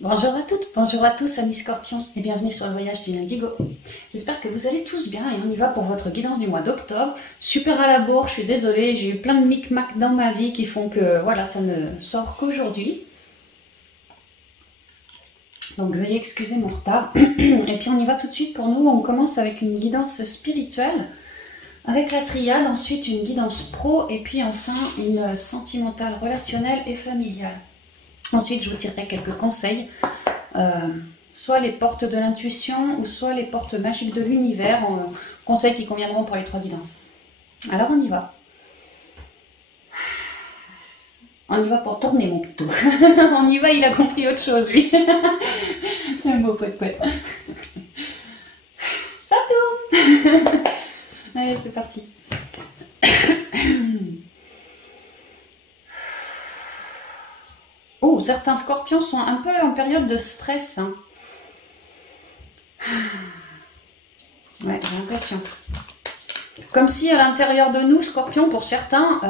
Bonjour à toutes, bonjour à tous, amis scorpions, et bienvenue sur le voyage du Indigo. J'espère que vous allez tous bien et on y va pour votre guidance du mois d'octobre. Super à la bourre, je suis désolée, j'ai eu plein de micmacs dans ma vie qui font que voilà, ça ne sort qu'aujourd'hui. Donc veuillez excuser mon retard. Et puis on y va tout de suite pour nous, on commence avec une guidance spirituelle, avec la triade, ensuite une guidance pro et puis enfin une sentimentale, relationnelle et familiale. Ensuite, je vous tirerai quelques conseils, soit les portes de l'intuition ou soit les portes magiques de l'univers, conseils qui conviendront pour les trois guidances. Alors on y va. On y va pour tourner mon toutou. On y va, il a compris autre chose lui. C'est un beau poète. Ça tourne. Allez, c'est parti. Oh, certains scorpions sont un peu en période de stress. Hein. Ouais, j'ai l'impression. Comme si à l'intérieur de nous, scorpions, pour certains,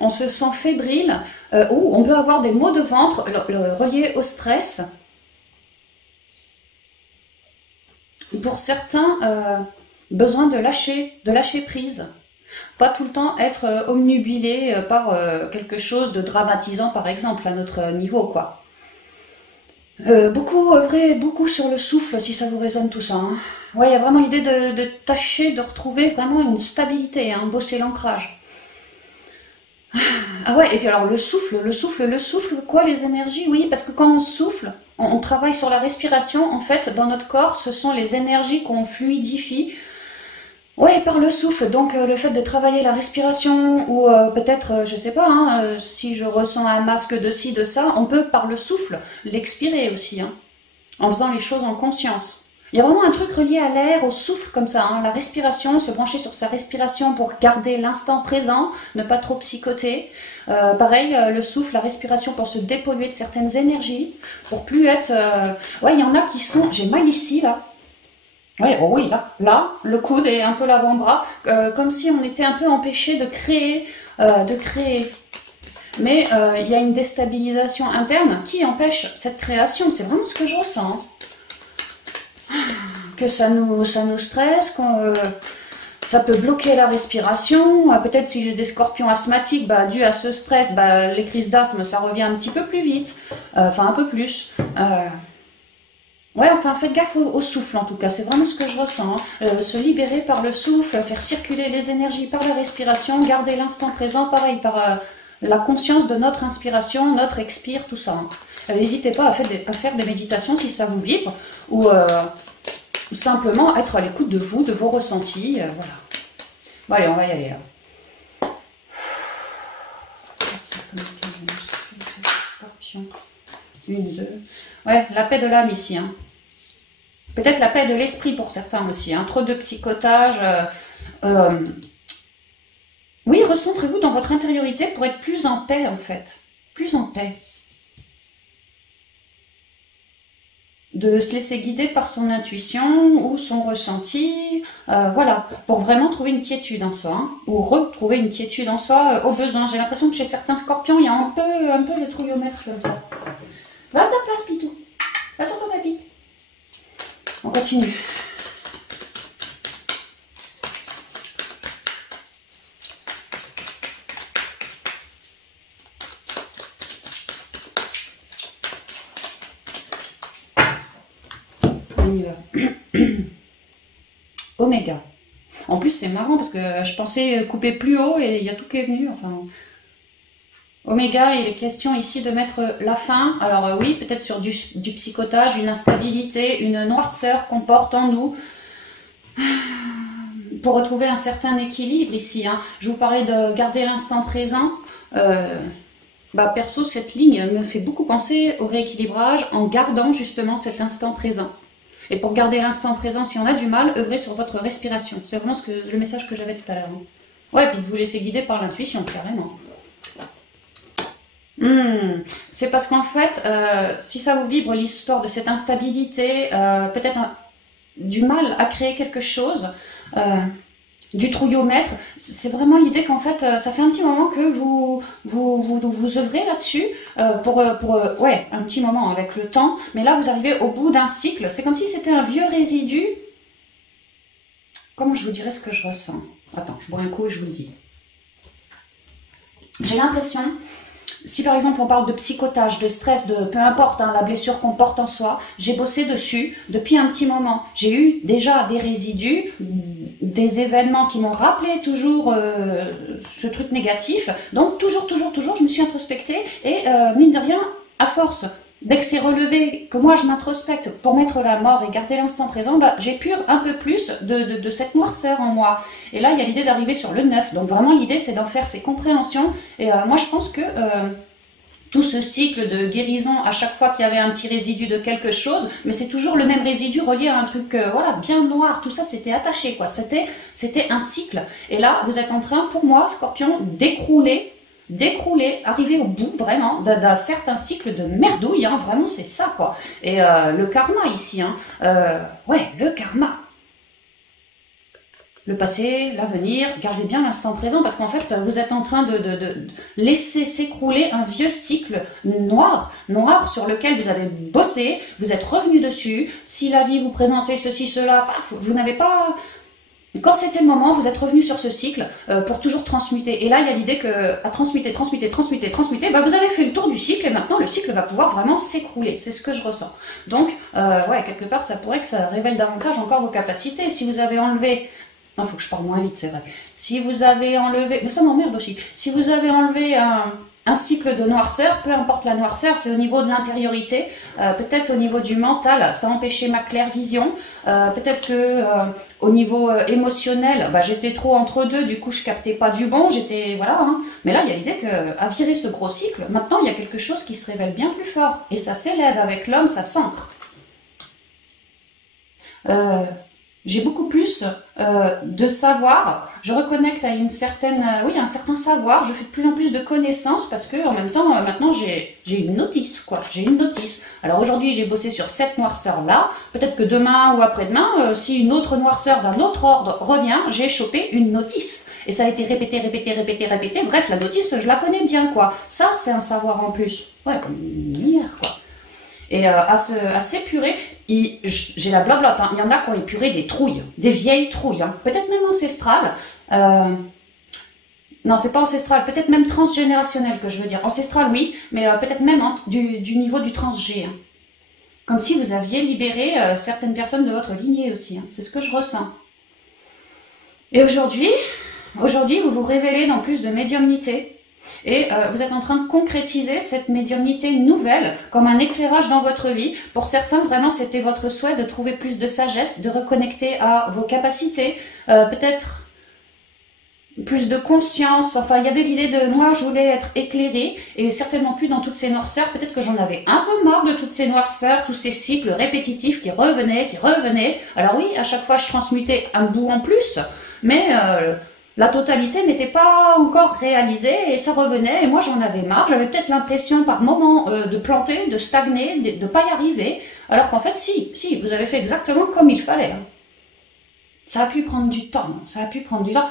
on se sent fébrile. Ou on peut avoir des maux de ventre reliés au stress. Pour certains, besoin de lâcher prise. Pas tout le temps être omnubilé par quelque chose de dramatisant, par exemple, à notre niveau, quoi. Beaucoup sur le souffle, si ça vous résonne tout ça. Hein. Ouais, il y a vraiment l'idée de tâcher de retrouver vraiment une stabilité, hein, bosser l'ancrage. Ah ouais, et puis alors le souffle, quoi, les énergies? Oui, parce que quand on souffle, on travaille sur la respiration, en fait, dans notre corps, ce sont les énergies qu'on fluidifie. Ouais, par le souffle, donc le fait de travailler la respiration ou peut-être, je sais pas, hein, si je ressens un masque de ci, de ça, on peut par le souffle l'expirer aussi, hein, en faisant les choses en conscience. Il y a vraiment un truc relié à l'air, au souffle comme ça, hein, la respiration, se brancher sur sa respiration pour garder l'instant présent, ne pas trop psychoter. Pareil, le souffle, la respiration pour se dépolluer de certaines énergies, pour plus être... Ouais, il y en a qui sont... J'ai mal ici, là. Ouais, oh oui, là, le coude et un peu l'avant-bras, comme si on était un peu empêché de créer. Mais il y a une déstabilisation interne qui empêche cette création. C'est vraiment ce que je ressens. Que ça nous stresse, ça peut bloquer la respiration. Peut-être si j'ai des scorpions asthmatiques, dû à ce stress, les crises d'asthme, ça revient un petit peu plus vite. Enfin, un peu plus. Ouais, enfin, faites gaffe au souffle en tout cas, c'est vraiment ce que je ressens. Hein. Se libérer par le souffle, faire circuler les énergies par la respiration, garder l'instant présent, pareil, par la conscience de notre inspiration, notre expire, tout ça. Hein. N'hésitez pas à faire des méditations si ça vous vibre, ou simplement être à l'écoute de vous, de vos ressentis. Voilà. Bon, allez, on va y aller là. Scorpion. Une, deux. Ouais, la paix de l'âme ici. Hein. Peut-être la paix de l'esprit pour certains aussi. Hein. Trop de psychotage. Oui, recentrez-vous dans votre intériorité pour être plus en paix, en fait. Plus en paix. De se laisser guider par son intuition ou son ressenti. Voilà, pour vraiment trouver une quiétude en soi. Hein. Ou retrouver une quiétude en soi au besoin. J'ai l'impression que chez certains scorpions, il y a un peu de trouillomètre comme ça. Va à ta place, Pitou. Va sur ton tapis. On continue. On y va. Oméga. En plus, c'est marrant parce que je pensais couper plus haut et il y a tout qui est venu. Enfin... Oméga, il est question ici de mettre la fin. Alors oui, peut-être sur du psychotage, une instabilité, une noirceur qu'on porte en nous pour retrouver un certain équilibre ici. Hein. Je vous parlais de garder l'instant présent. Perso, cette ligne me fait beaucoup penser au rééquilibrage en gardant justement cet instant présent. Et pour garder l'instant présent, si on a du mal, œuvrez sur votre respiration. C'est vraiment le message que j'avais tout à l'heure. Hein. Ouais, puis de vous laisser guider par l'intuition, carrément. C'est parce qu'en fait, si ça vous vibre l'histoire de cette instabilité, peut-être du mal à créer quelque chose, du trouillomètre. C'est vraiment l'idée qu'en fait, ça fait un petit moment que vous œuvrez là-dessus, ouais, un petit moment avec le temps, mais là, vous arrivez au bout d'un cycle. C'est comme si c'était un vieux résidu. Comment je vous dirais ce que je ressens? Attends, je bois un coup et je vous le dis. J'ai l'impression, si par exemple on parle de psychotage, de stress, de peu importe hein, la blessure qu'on porte en soi, j'ai bossé dessus depuis un petit moment. J'ai eu déjà des résidus, des événements qui m'ont rappelé toujours ce truc négatif. Donc toujours, je me suis introspectée et mine de rien, à force, dès que c'est relevé, que moi je m'introspecte pour mettre la mort et garder l'instant présent, bah, j'épure un peu plus de cette noirceur en moi. Et là, il y a l'idée d'arriver sur le neuf. Donc vraiment, l'idée, c'est d'en faire ces compréhensions. Et moi, je pense que tout ce cycle de guérison, à chaque fois qu'il y avait un petit résidu de quelque chose, mais c'est toujours le même résidu relié à un truc voilà, bien noir. Tout ça, c'était attaché, quoi. C'était un cycle. Et là, vous êtes en train, pour moi, Scorpion, d'écrouler, arriver au bout vraiment d'un certain cycle de merdouille, hein, vraiment c'est ça quoi. Et le karma ici, hein, ouais, le karma. Le passé, l'avenir, gardez bien l'instant présent parce qu'en fait vous êtes en train de laisser s'écrouler un vieux cycle noir sur lequel vous avez bossé, vous êtes revenu dessus. Si la vie vous présentait ceci, cela, paf, vous n'avez pas... Quand c'était le moment, vous êtes revenu sur ce cycle pour toujours transmuter. Et là, il y a l'idée que à transmuter, bah, vous avez fait le tour du cycle et maintenant le cycle va pouvoir vraiment s'écrouler. C'est ce que je ressens. Donc, ouais, quelque part, ça pourrait que ça révèle davantage encore vos capacités. Si vous avez enlevé... Non, il faut que je parle moins vite, c'est vrai. Si vous avez enlevé... Mais ça m'emmerde aussi. Si vous avez enlevé un cycle de noirceur, peu importe la noirceur, c'est au niveau de l'intériorité, peut-être au niveau du mental, ça empêchait ma claire vision, peut-être que au niveau émotionnel, bah, j'étais trop entre deux, du coup je captais pas du bon, j'étais voilà. Hein. Mais là il y a l'idée qu'à virer ce gros cycle, maintenant il y a quelque chose qui se révèle bien plus fort et ça s'élève avec l'homme, ça s'ancre. J'ai beaucoup plus de savoir, je reconnecte à une certaine, oui, un certain savoir, je fais de plus en plus de connaissances parce que en même temps, maintenant j'ai une notice, quoi, j'ai une notice. Alors aujourd'hui j'ai bossé sur cette noirceur là, peut-être que demain ou après-demain, si une autre noirceur d'un autre ordre revient, j'ai chopé une notice. Et ça a été répété, bref la notice je la connais bien, quoi. Ça c'est un savoir en plus, ouais, comme une lumière, quoi. Et à s'épurer, j'ai la blablote, hein. Il y en a qui ont épuré des trouilles, des vieilles trouilles, hein. Peut-être même ancestrales. Non, c'est pas ancestral, peut-être même transgénérationnel que je veux dire. Ancestral, oui, mais peut-être même hein, du niveau du transgé. Hein. Comme si vous aviez libéré certaines personnes de votre lignée aussi. Hein. C'est ce que je ressens. Et aujourd'hui, vous vous révélez dans plus de médiumnité. Et vous êtes en train de concrétiser cette médiumnité nouvelle comme un éclairage dans votre vie. Pour certains, vraiment, c'était votre souhait de trouver plus de sagesse, de reconnecter à vos capacités, peut-être plus de conscience. Enfin, il y avait l'idée de moi, je voulais être éclairée et certainement plus dans toutes ces noirceurs. Peut-être que j'en avais un peu marre de toutes ces noirceurs, tous ces cycles répétitifs qui revenaient. Alors oui, à chaque fois, je transmutais un bout en plus, mais... la totalité n'était pas encore réalisée et ça revenait et moi j'en avais marre, j'avais peut-être l'impression par moment de planter, de stagner, de ne pas y arriver, alors qu'en fait si, vous avez fait exactement comme il fallait. Hein. Ça a pu prendre du temps,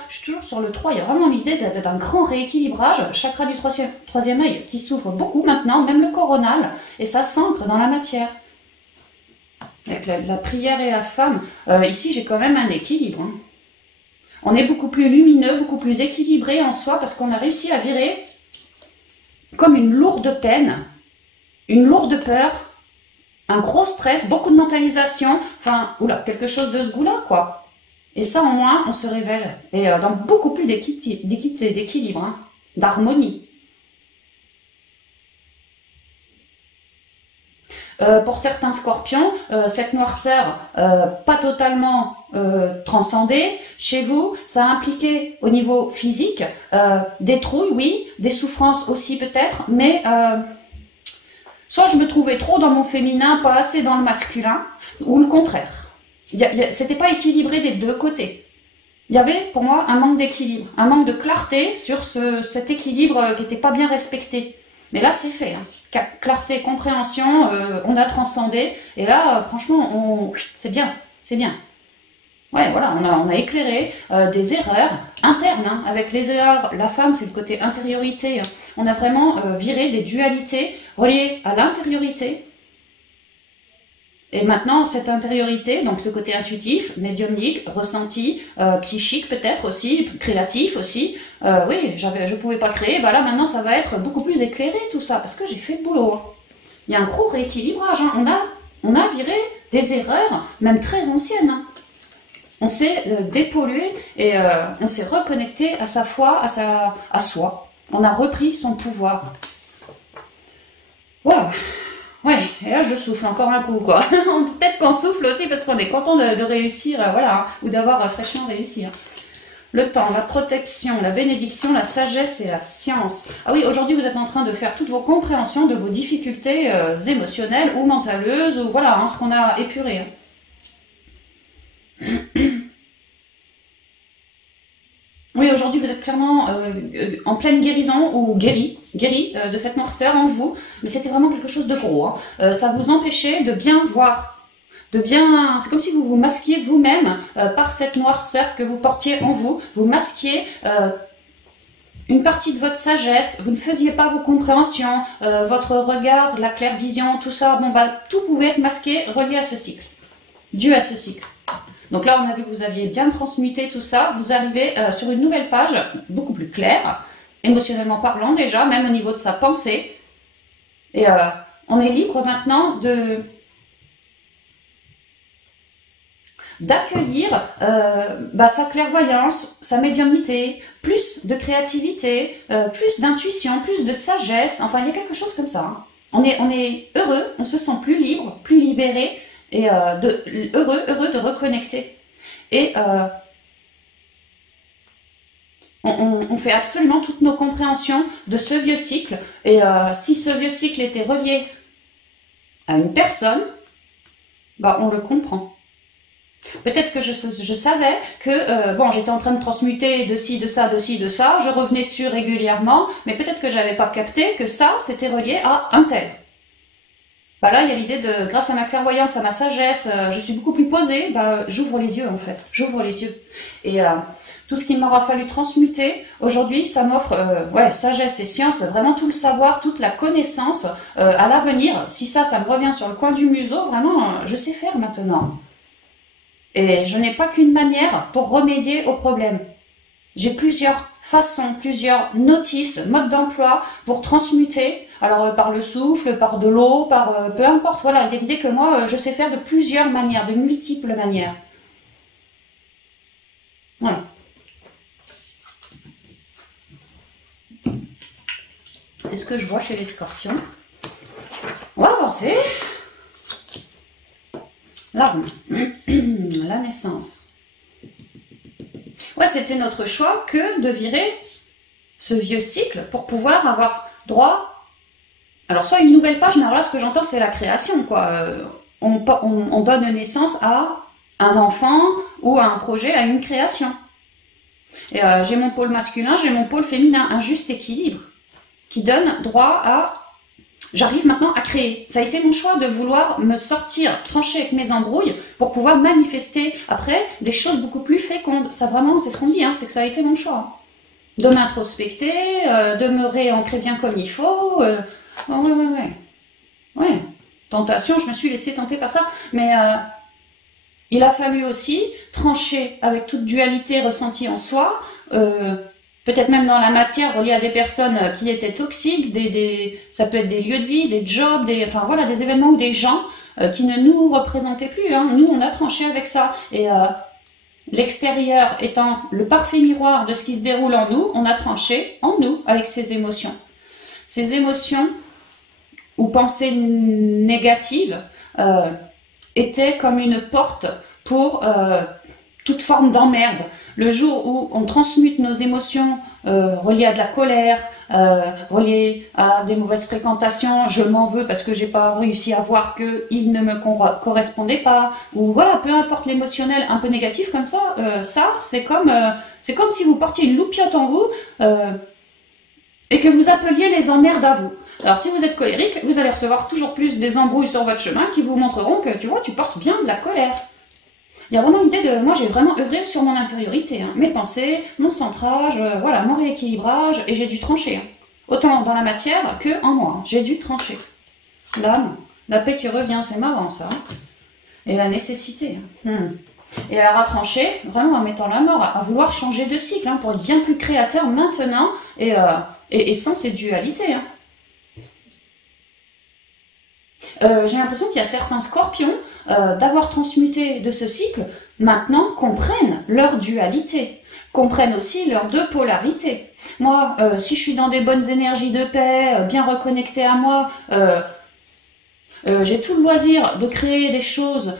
je suis toujours sur le 3, il y a vraiment l'idée d'un grand rééquilibrage, chakra du troisième œil qui s'ouvre beaucoup maintenant, même le coronal, et ça s'ancre dans la matière. Avec la prière et la femme, ici j'ai quand même un équilibre. Hein. On est beaucoup plus lumineux, beaucoup plus équilibré en soi parce qu'on a réussi à virer comme une lourde peine, une lourde peur, un gros stress, beaucoup de mentalisation, enfin, oula, quelque chose de ce goût-là, quoi. Et ça, au moins, on se révèle. Et dans beaucoup plus d'équilibre, hein, d'harmonie. Pour certains scorpions, cette noirceur pas totalement transcendée, chez vous, ça a impliqué au niveau physique des trouilles, oui, des souffrances aussi peut-être, mais soit je me trouvais trop dans mon féminin, pas assez dans le masculin, ou le contraire. C'était pas équilibré des deux côtés. Il y avait pour moi un manque d'équilibre, un manque de clarté sur cet équilibre qui n'était pas bien respecté. Mais là, c'est fait. Hein. Clarté, compréhension, on a transcendé. Et là, franchement, c'est bien. C'est bien. Ouais, voilà, on a éclairé des erreurs internes. Hein. Avec les erreurs, la femme, c'est le côté intériorité. Hein. On a vraiment viré des dualités reliées à l'intériorité. Et maintenant, cette intériorité, donc ce côté intuitif, médiumnique, ressenti, psychique peut-être aussi, créatif aussi, oui, je pouvais pas créer, bah là maintenant ça va être beaucoup plus éclairé tout ça, parce que j'ai fait le boulot. Hein. Il y a un gros rééquilibrage, hein. On a viré des erreurs, même très anciennes. Hein. On s'est dépollué et on s'est reconnecté à sa foi, à soi. On a repris son pouvoir. Waouh! Ouais, et là je souffle encore un coup, quoi. Peut-être qu'on souffle aussi parce qu'on est content de réussir, voilà, hein, ou d'avoir fraîchement réussi. Hein. Le temps, la protection, la bénédiction, la sagesse et la science. Ah oui, aujourd'hui vous êtes en train de faire toutes vos compréhensions de vos difficultés émotionnelles ou mentaleuses, ou voilà, hein, ce qu'on a épuré. Hein. Oui, aujourd'hui vous êtes clairement en pleine guérison ou guéri de cette noirceur en vous, mais c'était vraiment quelque chose de gros. Hein. Ça vous empêchait de bien voir, c'est comme si vous vous masquiez vous-même par cette noirceur que vous portiez en vous. Vous masquiez une partie de votre sagesse, vous ne faisiez pas vos compréhensions, votre regard, la claire-vision, tout ça, bon bah tout pouvait être masqué, relié à ce cycle, dû à ce cycle. Donc là, on a vu que vous aviez bien transmuté tout ça. Vous arrivez sur une nouvelle page, beaucoup plus claire, émotionnellement parlant déjà, même au niveau de sa pensée. Et on est libre maintenant d'accueillir sa clairvoyance, sa médiumnité, plus de créativité, plus d'intuition, plus de sagesse. Enfin, il y a quelque chose comme ça. Hein. On est heureux, on se sent plus libre, plus libéré. Et heureux de reconnecter. Et on fait absolument toutes nos compréhensions de ce vieux cycle. Et si ce vieux cycle était relié à une personne, bah on le comprend. Peut-être que je savais que j'étais en train de transmuter de ci, de ça, de ci, de ça, je revenais dessus régulièrement, mais peut-être que j'avais pas capté que ça, c'était relié à un tel. Bah là, il y a l'idée de, grâce à ma clairvoyance, à ma sagesse, je suis beaucoup plus posée, j'ouvre les yeux en fait, j'ouvre les yeux. Et tout ce qu'il m'aura fallu transmuter, aujourd'hui, ça m'offre sagesse et science, vraiment tout le savoir, toute la connaissance à l'avenir. Si ça me revient sur le coin du museau, vraiment, je sais faire maintenant. Et je n'ai pas qu'une manière pour remédier au problème. J'ai plusieurs façons, plusieurs notices, modes d'emploi pour transmuter, alors par le souffle, par de l'eau, par peu importe, voilà, il y a l'idée que moi je sais faire de plusieurs manières, de multiples manières. Voilà. C'est ce que je vois chez les scorpions. On va avancer. L'arme, la naissance. Ouais, c'était notre choix que de virer ce vieux cycle pour pouvoir avoir droit, alors soit une nouvelle page, mais alors là ce que j'entends c'est la création, quoi. On donne naissance à un enfant ou à un projet, à une création. Et j'ai mon pôle masculin, j'ai mon pôle féminin, un juste équilibre qui donne droit à... J'arrive maintenant à créer. Ça a été mon choix de vouloir me sortir, trancher avec mes embrouilles pour pouvoir manifester après des choses beaucoup plus fécondes. Ça vraiment, c'est ce qu'on dit, hein, c'est que ça a été mon choix. De m'introspecter, de me réancrer bien comme il faut. Ouais. Tentation, je me suis laissée tenter par ça. Mais il a fallu aussi trancher avec toute dualité ressentie en soi. Peut-être même dans la matière reliée à des personnes qui étaient toxiques, ça peut être des lieux de vie, des jobs, des événements ou des gens qui ne nous représentaient plus. Hein. Nous, on a tranché avec ça. Et l'extérieur étant le parfait miroir de ce qui se déroule en nous, on a tranché en nous avec ces émotions. Ces émotions ou pensées négatives étaient comme une porte pour toute forme d'emmerde. Le jour où on transmute nos émotions reliées à de la colère, reliées à des mauvaises fréquentations, je m'en veux parce que j'ai pas réussi à voir qu'il ne me correspondait pas, ou voilà, peu importe l'émotionnel un peu négatif comme ça, c'est comme si vous portiez une loupiote en vous et que vous appeliez les emmerdes à vous. Alors si vous êtes colérique, vous allez recevoir toujours plus des embrouilles sur votre chemin qui vous montreront que tu vois, tu portes bien de la colère. Il y a vraiment l'idée de, moi j'ai vraiment œuvré sur mon intériorité, hein. Mes pensées, mon centrage, voilà, mon rééquilibrage, et j'ai dû trancher. Hein. Autant dans la matière que en moi, j'ai dû trancher. L'âme, la paix qui revient, c'est marrant ça. Hein. Et la nécessité. Hein. Et elle a tranché, vraiment en mettant la mort, à vouloir changer de cycle, hein, pour être bien plus créateur maintenant, et sans ces dualités. Hein. J'ai l'impression qu'il y a certains scorpions, d'avoir transmuté de ce cycle, maintenant comprennent leur dualité, comprennent aussi leurs deux polarités. Moi, si je suis dans des bonnes énergies de paix, bien reconnectée à moi, j'ai tout le loisir de créer des choses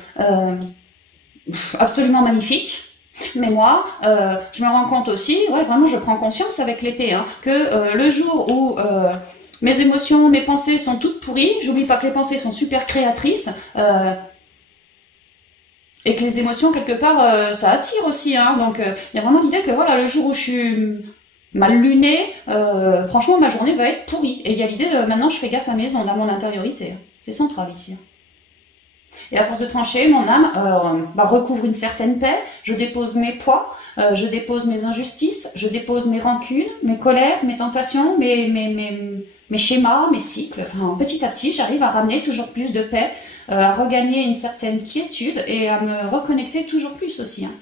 absolument magnifiques. Mais moi, je me rends compte aussi, ouais, vraiment je prends conscience avec l'épée, hein, que le jour où mes émotions, mes pensées sont toutes pourries, j'oublie pas que les pensées sont super créatrices, et que les émotions, quelque part, ça attire aussi. Hein, donc il y a vraiment l'idée que voilà, le jour où je suis mal lunée, franchement ma journée va être pourrie. Et il y a l'idée de maintenant je fais gaffe à mes ondes, à mon intériorité. C'est central ici. Et à force de trancher, mon âme recouvre une certaine paix, je dépose mes poids, je dépose mes injustices, je dépose mes rancunes, mes colères, mes tentations, mes schémas, mes cycles. Enfin, petit à petit, j'arrive à ramener toujours plus de paix, à regagner une certaine quiétude et à me reconnecter toujours plus aussi. Hein.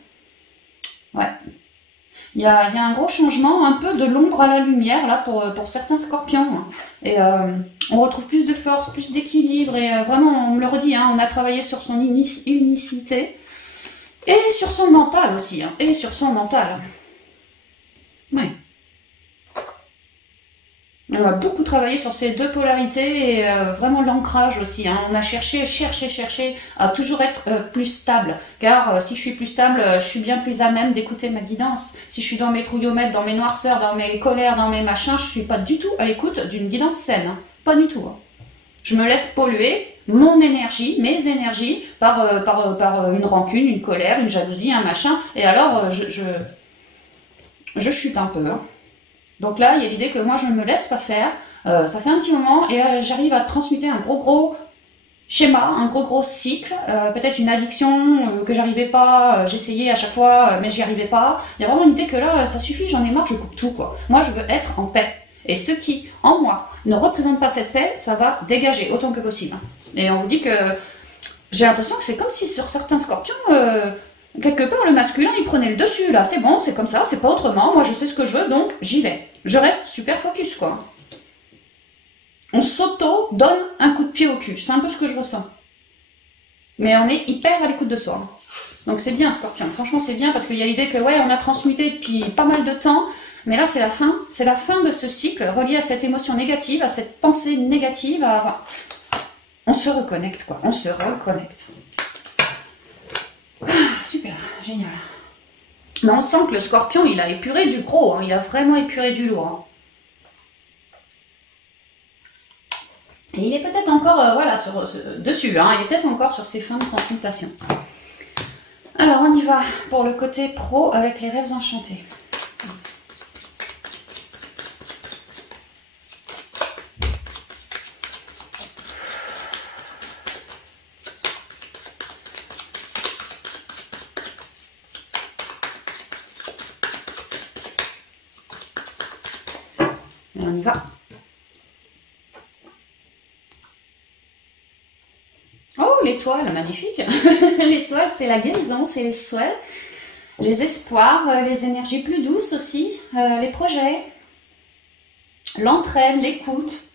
Ouais. Il y a un gros changement, un peu de l'ombre à la lumière là pour certains scorpions. Et on retrouve plus de force, plus d'équilibre et vraiment, on me le redit, hein, on a travaillé sur son unicité et sur son mental aussi. Hein, et sur son mental. Ouais. On a beaucoup travaillé sur ces deux polarités et vraiment l'ancrage aussi. Hein. On a cherché à toujours être plus stable. Car si je suis plus stable, je suis bien plus à même d'écouter ma guidance. Si je suis dans mes trouillomètres, dans mes noirceurs, dans mes colères, dans mes machins, je suis pas du tout à l'écoute d'une guidance saine. Hein. Pas du tout. Hein. Je me laisse polluer mon énergie, mes énergies, par une rancune, une colère, une jalousie, un machin. Et alors, je chute un peu. Hein. Donc là, il y a l'idée que moi, je ne me laisse pas faire. Ça fait un petit moment et là, j'arrive à transmuter un gros schéma, un gros cycle. Peut-être une addiction que j'arrivais pas, j'essayais à chaque fois, mais j'y arrivais pas. Il y a vraiment l'idée que là, ça suffit, j'en ai marre, je coupe tout, quoi. Moi, je veux être en paix. Et ce qui, en moi, ne représente pas cette paix, ça va dégager autant que possible. Et on vous dit que j'ai l'impression que c'est comme si sur certains scorpions... quelque part, le masculin, il prenait le dessus, là. C'est bon, c'est comme ça, c'est pas autrement. Moi, je sais ce que je veux, donc j'y vais. Je reste super focus, quoi. On s'auto-donne un coup de pied au cul. C'est un peu ce que je ressens. Mais on est hyper à l'écoute de soi. Donc c'est bien, Scorpion. Franchement, c'est bien parce qu'il y a l'idée que, ouais, on a transmuté depuis pas mal de temps. Mais là, c'est la fin. C'est la fin de ce cycle relié à cette émotion négative, à cette pensée négative. On se reconnecte, quoi. On se reconnecte. Super, génial. Mais on sent que le scorpion, il a épuré du gros, hein, il a vraiment épuré du lourd. Hein. Et il est peut-être encore, voilà, dessus, hein, il est peut-être encore sur ses fins de transmutation. Alors, on y va pour le côté pro avec les rêves enchantés. On y va. Oh, l'étoile, magnifique. L'étoile, c'est la guérison, c'est les souhaits, les espoirs, les énergies plus douces aussi, les projets, l'entraide, l'écoute.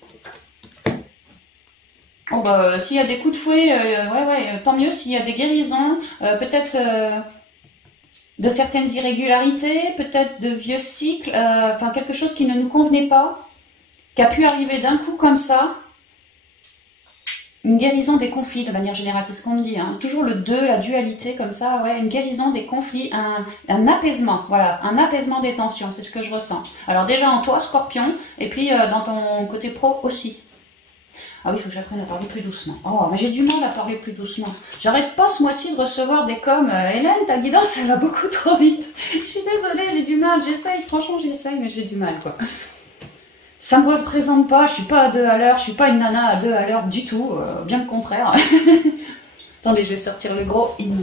Oh, bah, s'il y a des coups de fouet, ouais, tant mieux. S'il y a des guérisons, peut-être de certaines irrégularités, peut-être de vieux cycles, enfin quelque chose qui ne nous convenait pas, qui a pu arriver d'un coup comme ça. Une guérison des conflits de manière générale, c'est ce qu'on me dit. Hein. Toujours le 2, la dualité comme ça, ouais, une guérison des conflits, un apaisement, voilà, un apaisement des tensions, c'est ce que je ressens. Alors déjà en toi, Scorpion, et puis dans ton côté pro aussi. Ah oui, il faut que j'apprenne à parler plus doucement. Oh, mais j'ai du mal à parler plus doucement. J'arrête pas ce mois-ci de recevoir des coms. Hélène, ta guidance, elle va beaucoup trop vite. Je suis désolée, j'ai du mal. J'essaye, franchement, j'essaye, mais j'ai du mal, quoi. Ça me représente pas. Je suis pas à 2 à l'heure. Je suis pas une nana à 2 à l'heure du tout. Bien le contraire. Attendez, je vais sortir le gros in.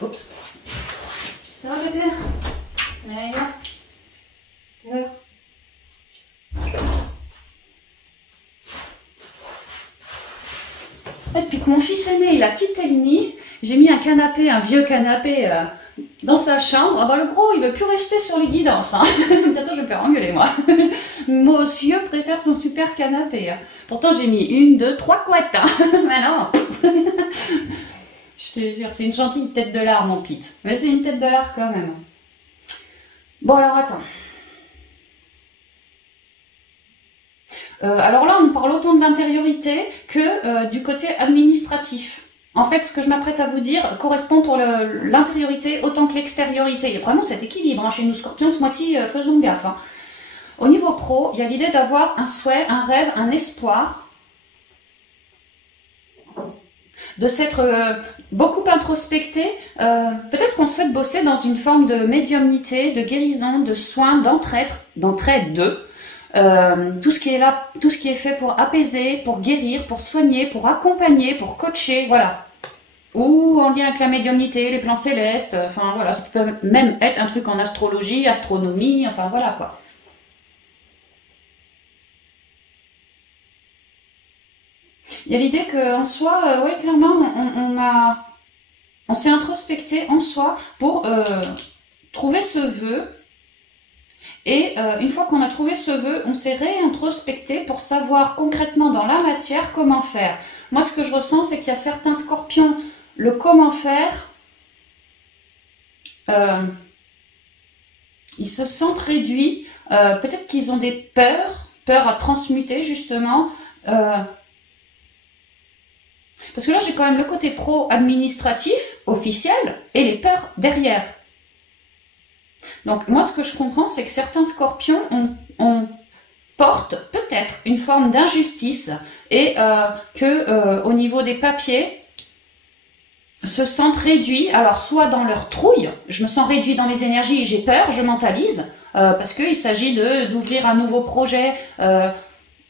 Oups. Ça va, bébé? Allez, là. Et depuis que mon fils aîné il a quitté le nid, j'ai mis un canapé, un vieux canapé dans sa chambre. Ah bah le gros il veut plus rester sur les guidances. Hein. Bientôt je vais me faire engueuler moi. Monsieur préfère son super canapé. Hein. Pourtant j'ai mis 1, 2, 3 couettes. Hein. Mais non. Je te jure, c'est une gentille tête de lard mon Pete. Mais c'est une tête de lard quand même. Bon alors attends. Alors là, on parle autant de l'intériorité que du côté administratif. En fait, ce que je m'apprête à vous dire correspond pour l'intériorité autant que l'extériorité. Il y a vraiment cet équilibre hein, chez nous Scorpions. Ce mois-ci, faisons gaffe. Hein. Au niveau pro, il y a l'idée d'avoir un souhait, un rêve, un espoir, de s'être beaucoup introspecté. Peut-être qu'on souhaite bosser dans une forme de médiumnité, de guérison, de soins, d'entraide de... tout ce qui est là, tout ce qui est fait pour apaiser, pour guérir, pour soigner, pour accompagner, pour coacher, voilà. Ou en lien avec la médiumnité, les plans célestes, enfin voilà, ça peut même être un truc en astrologie, astronomie, enfin voilà quoi. Il y a l'idée qu'en soi, oui clairement, on s'est introspecté en soi pour trouver ce vœu. Et une fois qu'on a trouvé ce vœu, on s'est réintrospecté pour savoir concrètement dans la matière comment faire. Moi, ce que je ressens, c'est qu'il y a certains scorpions, le comment faire, ils se sentent réduits. Peut-être qu'ils ont des peurs à transmuter justement. Parce que là, j'ai quand même le côté pro-administratif, officiel, et les peurs derrière. Donc moi ce que je comprends c'est que certains scorpions portent peut-être une forme d'injustice et au niveau des papiers se sentent réduits, alors soit dans leur trouille, je me sens réduit dans mes énergies, j'ai peur, je mentalise, parce qu'il s'agit d'ouvrir un nouveau projet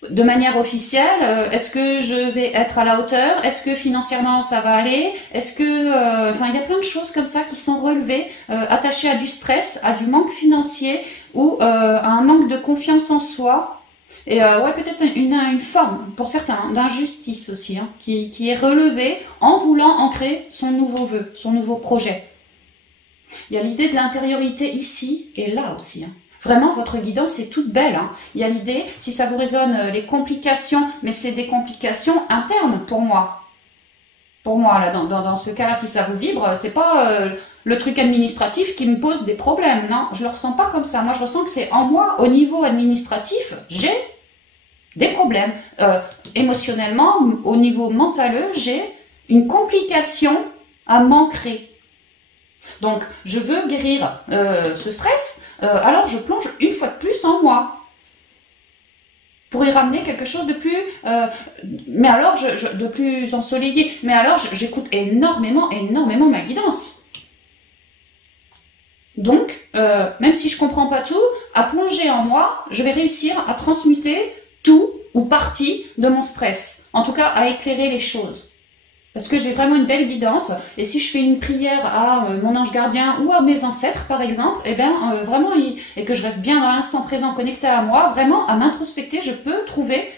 de manière officielle, est-ce que je vais être à la hauteur? Est-ce que financièrement ça va aller? Est-ce que, enfin, il y a plein de choses comme ça qui sont relevées, attachées à du stress, à du manque financier ou à un manque de confiance en soi. Et ouais, peut-être une forme, pour certains, d'injustice aussi, hein, qui est relevée en voulant ancrer son nouveau vœu, son nouveau projet. Il y a l'idée de l'intériorité ici et là aussi, hein. Vraiment, votre guidance est toute belle. Hein. Il y a l'idée, si ça vous résonne, les complications, mais c'est des complications internes pour moi. Pour moi, là, dans ce cas-là, si ça vous vibre, c'est pas le truc administratif qui me pose des problèmes. Non, je le ressens pas comme ça. Moi, je ressens que c'est en moi, au niveau administratif, j'ai des problèmes. Émotionnellement, au niveau mental, j'ai une complication à m'ancrer. Donc, je veux guérir ce stress. Alors je plonge une fois de plus en moi pour y ramener quelque chose de plus mais alors de plus ensoleillé, mais alors j'écoute énormément ma guidance, donc même si je comprends pas tout, à plonger en moi, je vais réussir à transmuter tout ou partie de mon stress, en tout cas à éclairer les choses. Parce que j'ai vraiment une belle guidance, et si je fais une prière à mon ange gardien ou à mes ancêtres par exemple, et bien vraiment, et que je reste bien dans l'instant présent connecté à moi, vraiment à m'introspecter, je peux trouver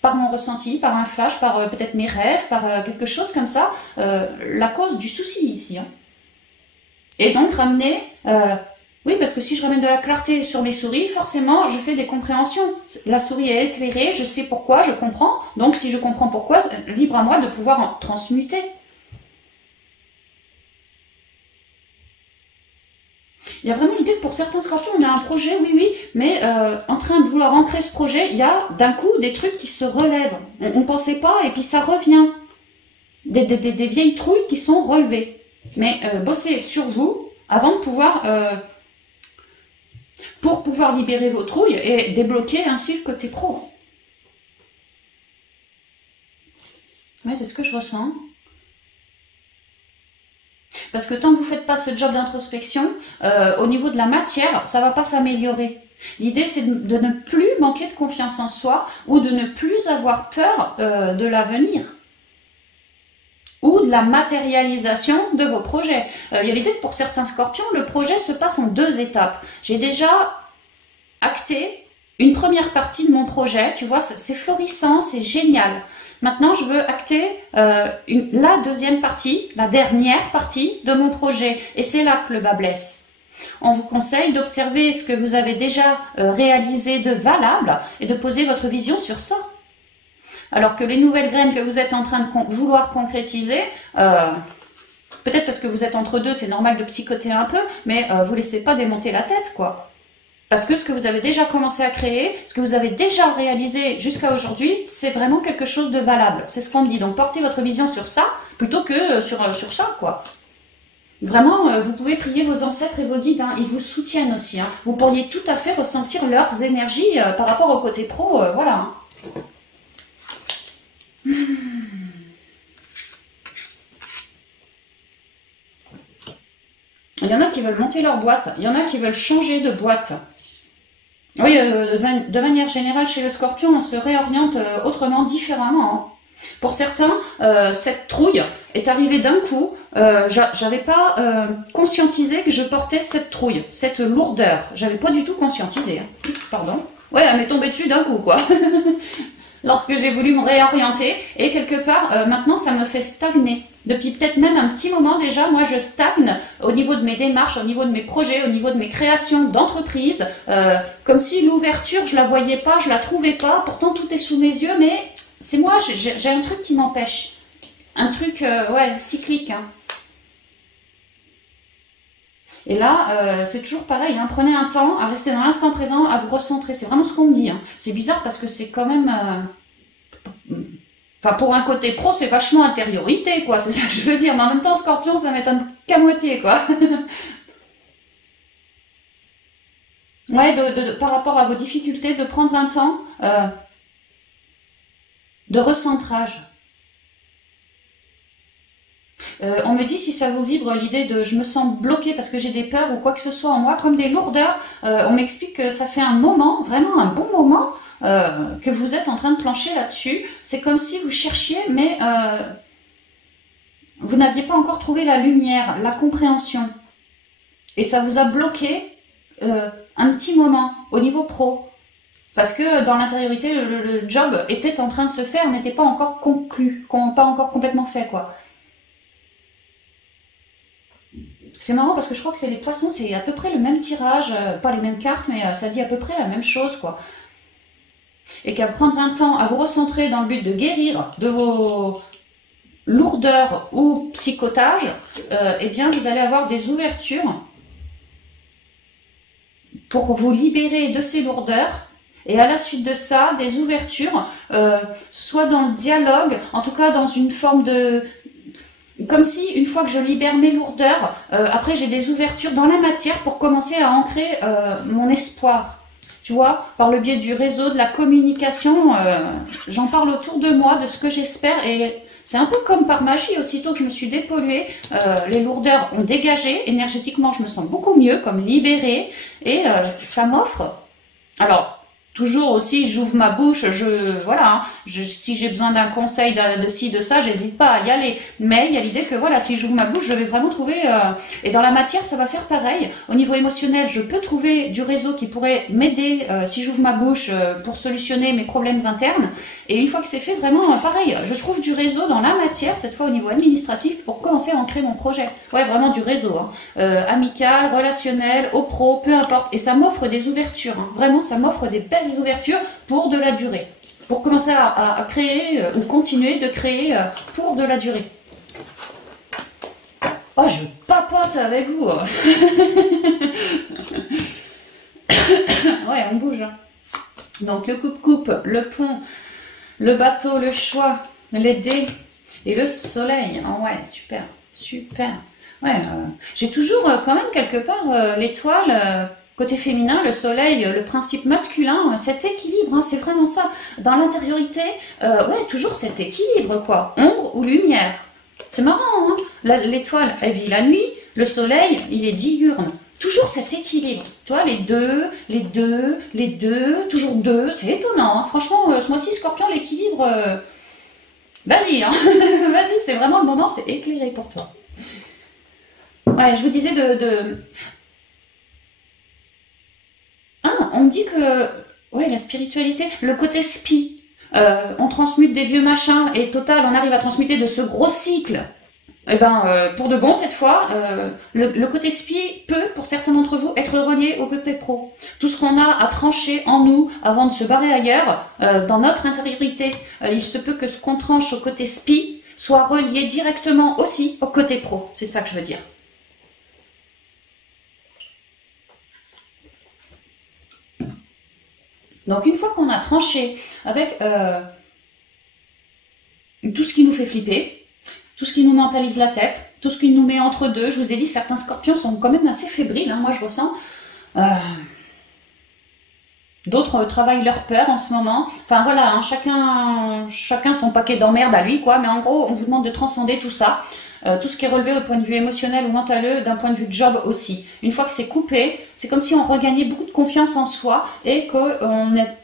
par mon ressenti, par un flash, par peut-être mes rêves, par quelque chose comme ça, la cause du souci ici. Hein. Et donc ramener... oui, parce que si je ramène de la clarté sur mes souris, forcément, je fais des compréhensions. La souris est éclairée, je sais pourquoi, je comprends. Donc, si je comprends pourquoi, libre à moi de pouvoir en transmuter. Il y a vraiment l'idée que pour certains scorpions, on a un projet, oui, mais en train de vouloir ancrer ce projet, il y a d'un coup des trucs qui se relèvent. On ne pensait pas, et puis ça revient. Des vieilles trouilles qui sont relevées. Mais bossez sur vous avant de pouvoir... pour pouvoir libérer vos trouilles et débloquer ainsi le côté pro. Oui, c'est ce que je ressens. Parce que tant que vous ne faites pas ce job d'introspection, au niveau de la matière, ça ne va pas s'améliorer. L'idée, c'est de ne plus manquer de confiance en soi ou de ne plus avoir peur de l'avenir. Ou de la matérialisation de vos projets. Il y a l'idée que pour certains scorpions, le projet se passe en 2 étapes. J'ai déjà acté une première partie de mon projet, tu vois, c'est florissant, c'est génial. Maintenant, je veux acter la deuxième partie, la dernière partie de mon projet. Et c'est là que le bas blesse. On vous conseille d'observer ce que vous avez déjà réalisé de valable et de poser votre vision sur ça. Alors que les nouvelles graines que vous êtes en train de vouloir concrétiser, peut-être parce que vous êtes entre deux, c'est normal de psychoter un peu, mais vous ne laissez pas démonter la tête, quoi. Parce que ce que vous avez déjà commencé à créer, ce que vous avez déjà réalisé jusqu'à aujourd'hui, c'est vraiment quelque chose de valable. C'est ce qu'on me dit. Donc portez votre vision sur ça, plutôt que sur ça, quoi. Vraiment, vous pouvez prier vos ancêtres et vos guides, hein, ils vous soutiennent aussi. Hein. Vous pourriez tout à fait ressentir leurs énergies par rapport au côté pro, voilà. Hein. Il y en a qui veulent monter leur boîte, il y en a qui veulent changer de boîte. Oui, de manière générale, chez le scorpion, on se réoriente autrement, différemment. Hein. Pour certains, cette trouille est arrivée d'un coup. J'avais pas conscientisé que je portais cette trouille, cette lourdeur. J'avais pas du tout conscientisé. Hein. Oups, pardon. Ouais, elle m'est tombée dessus d'un coup, quoi. Lorsque j'ai voulu me réorienter. Et quelque part, maintenant, ça me fait stagner. Depuis peut-être même un petit moment déjà, moi, je stagne au niveau de mes démarches, au niveau de mes projets, au niveau de mes créations d'entreprise. Comme si l'ouverture, je la voyais pas, je la trouvais pas. Pourtant, tout est sous mes yeux, mais c'est moi, j'ai un truc qui m'empêche. Un truc, ouais, cyclique. Hein. Et là, c'est toujours pareil, hein, prenez un temps à rester dans l'instant présent, à vous recentrer. C'est vraiment ce qu'on me dit. Hein. C'est bizarre parce que c'est quand même... Enfin, pour un côté pro, c'est vachement intériorité, quoi. C'est ça que je veux dire. Mais en même temps, Scorpion, ça m'étonne qu'à moitié, quoi. Ouais, par rapport à vos difficultés, de prendre un temps de recentrage. On me dit si ça vous vibre l'idée de je me sens bloquée parce que j'ai des peurs ou quoi que ce soit en moi, comme des lourdeurs. On m'explique que ça fait un moment, vraiment un bon moment, que vous êtes en train de plancher là-dessus. C'est comme si vous cherchiez, mais vous n'aviez pas encore trouvé la lumière, la compréhension. Et ça vous a bloqué un petit moment au niveau pro. Parce que dans l'intériorité, le job était en train de se faire, n'était pas encore conclu, pas encore complètement fait, quoi. C'est marrant parce que je crois que c'est les poissons, c'est à peu près le même tirage, pas les mêmes cartes, mais ça dit à peu près la même chose, quoi. Et qu'à prendre un temps à vous recentrer dans le but de guérir de vos lourdeurs ou psychotages, eh bien vous allez avoir des ouvertures pour vous libérer de ces lourdeurs. Et à la suite de ça, des ouvertures, soit dans le dialogue, en tout cas dans une forme de... Comme si, une fois que je libère mes lourdeurs, après j'ai des ouvertures dans la matière pour commencer à ancrer mon espoir. Tu vois, par le biais du réseau, de la communication, j'en parle autour de moi, de ce que j'espère. Et c'est un peu comme par magie, aussitôt que je me suis dépolluée, les lourdeurs ont dégagé. Énergétiquement, je me sens beaucoup mieux, comme libérée. Et ça m'offre... Alors... Toujours aussi, j'ouvre ma bouche, voilà, hein, si j'ai besoin d'un conseil de ci, de ça, j'hésite pas à y aller. Mais il y a l'idée que voilà, si j'ouvre ma bouche, je vais vraiment trouver... et dans la matière, ça va faire pareil. Au niveau émotionnel, je peux trouver du réseau qui pourrait m'aider si j'ouvre ma bouche pour solutionner mes problèmes internes. Et une fois que c'est fait, vraiment, pareil, je trouve du réseau dans la matière, cette fois au niveau administratif, pour commencer à ancrer mon projet. Ouais, vraiment du réseau. Hein. Amical, relationnel, au pro, peu importe. Et ça m'offre des ouvertures. Hein. Vraiment, ça m'offre des belles ouvertures pour de la durée, pour commencer à créer ou continuer de créer pour de la durée. Oh, je papote avec vous. Ouais, on bouge. Donc le coupe-coupe, le pont, le bateau, le choix, les dés et le soleil. Oh, ouais, super, super. Ouais, j'ai toujours quand même quelque part l'étoile... Côté féminin, le soleil, le principe masculin, cet équilibre, hein, c'est vraiment ça. Dans l'intériorité, ouais, toujours cet équilibre, quoi. Ombre ou lumière. C'est marrant, hein. L'étoile, elle vit la nuit, le soleil, il est diurne. Toujours cet équilibre. Tu vois, les deux, toujours deux. C'est étonnant, hein. Franchement, ce mois-ci, Scorpion, l'équilibre, Vas-y, hein. Vas-y, c'est vraiment le moment, c'est éclairé pour toi. Ouais, je vous disais Ah, on me dit que... Ouais, la spiritualité, le côté spi, on transmute des vieux machins, et total, on arrive à transmuter de ce gros cycle. Eh ben, pour de bon cette fois, le côté spi peut, pour certains d'entre vous, être relié au côté pro. Tout ce qu'on a à trancher en nous avant de se barrer ailleurs, dans notre intériorité, il se peut que ce qu'on tranche au côté spi soit relié directement aussi au côté pro. C'est ça que je veux dire. Donc une fois qu'on a tranché avec tout ce qui nous fait flipper, tout ce qui nous mentalise la tête, tout ce qui nous met entre deux. Je vous ai dit, certains scorpions sont quand même assez fébriles, hein, moi je ressens. D'autres travaillent leur peur en ce moment. Enfin voilà, hein, chacun son paquet d'emmerde à lui, quoi. Mais en gros, on vous demande de transcender tout ça. Tout ce qui est relevé au point de vue émotionnel ou mental, d'un point de vue job aussi. Une fois que c'est coupé, c'est comme si on regagnait beaucoup de confiance en soi et qu'on est...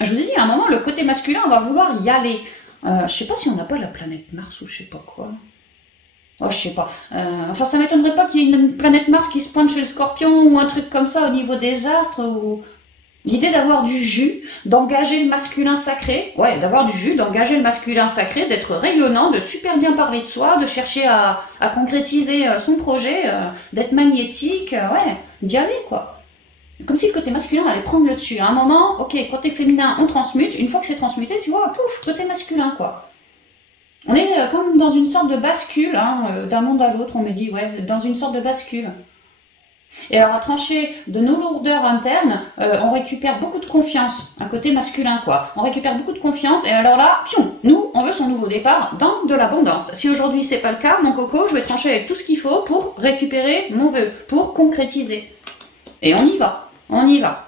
Je vous ai dit, à un moment, le côté masculin, on va vouloir y aller. Je sais pas si on n'a pas la planète Mars ou je sais pas quoi. Oh, je sais pas. Enfin, ça m'étonnerait pas qu'il y ait une planète Mars qui se pointe chez le Scorpion ou un truc comme ça au niveau des astres. Ou... L'idée d'avoir du jus, d'engager le masculin sacré. Ouais, d'avoir du jus, d'engager le masculin sacré, d'être rayonnant, de super bien parler de soi, de chercher à concrétiser son projet, d'être magnétique. Ouais, d'y aller, quoi. Comme si le côté masculin allait prendre le dessus. À un moment, ok, côté féminin, on transmute. Une fois que c'est transmuté, tu vois, pouf, côté masculin, quoi. On est comme dans une sorte de bascule, hein, d'un monde à l'autre, on me dit, ouais, dans une sorte de bascule. Et alors, à trancher de nos lourdeurs internes, on récupère beaucoup de confiance, un côté masculin, quoi. On récupère beaucoup de confiance, et alors là, pion, nous, on veut son nouveau départ dans de l'abondance. Si aujourd'hui, c'est pas le cas, mon coco, je vais trancher avec tout ce qu'il faut pour récupérer mon vœu, pour concrétiser. Et on y va. On y va.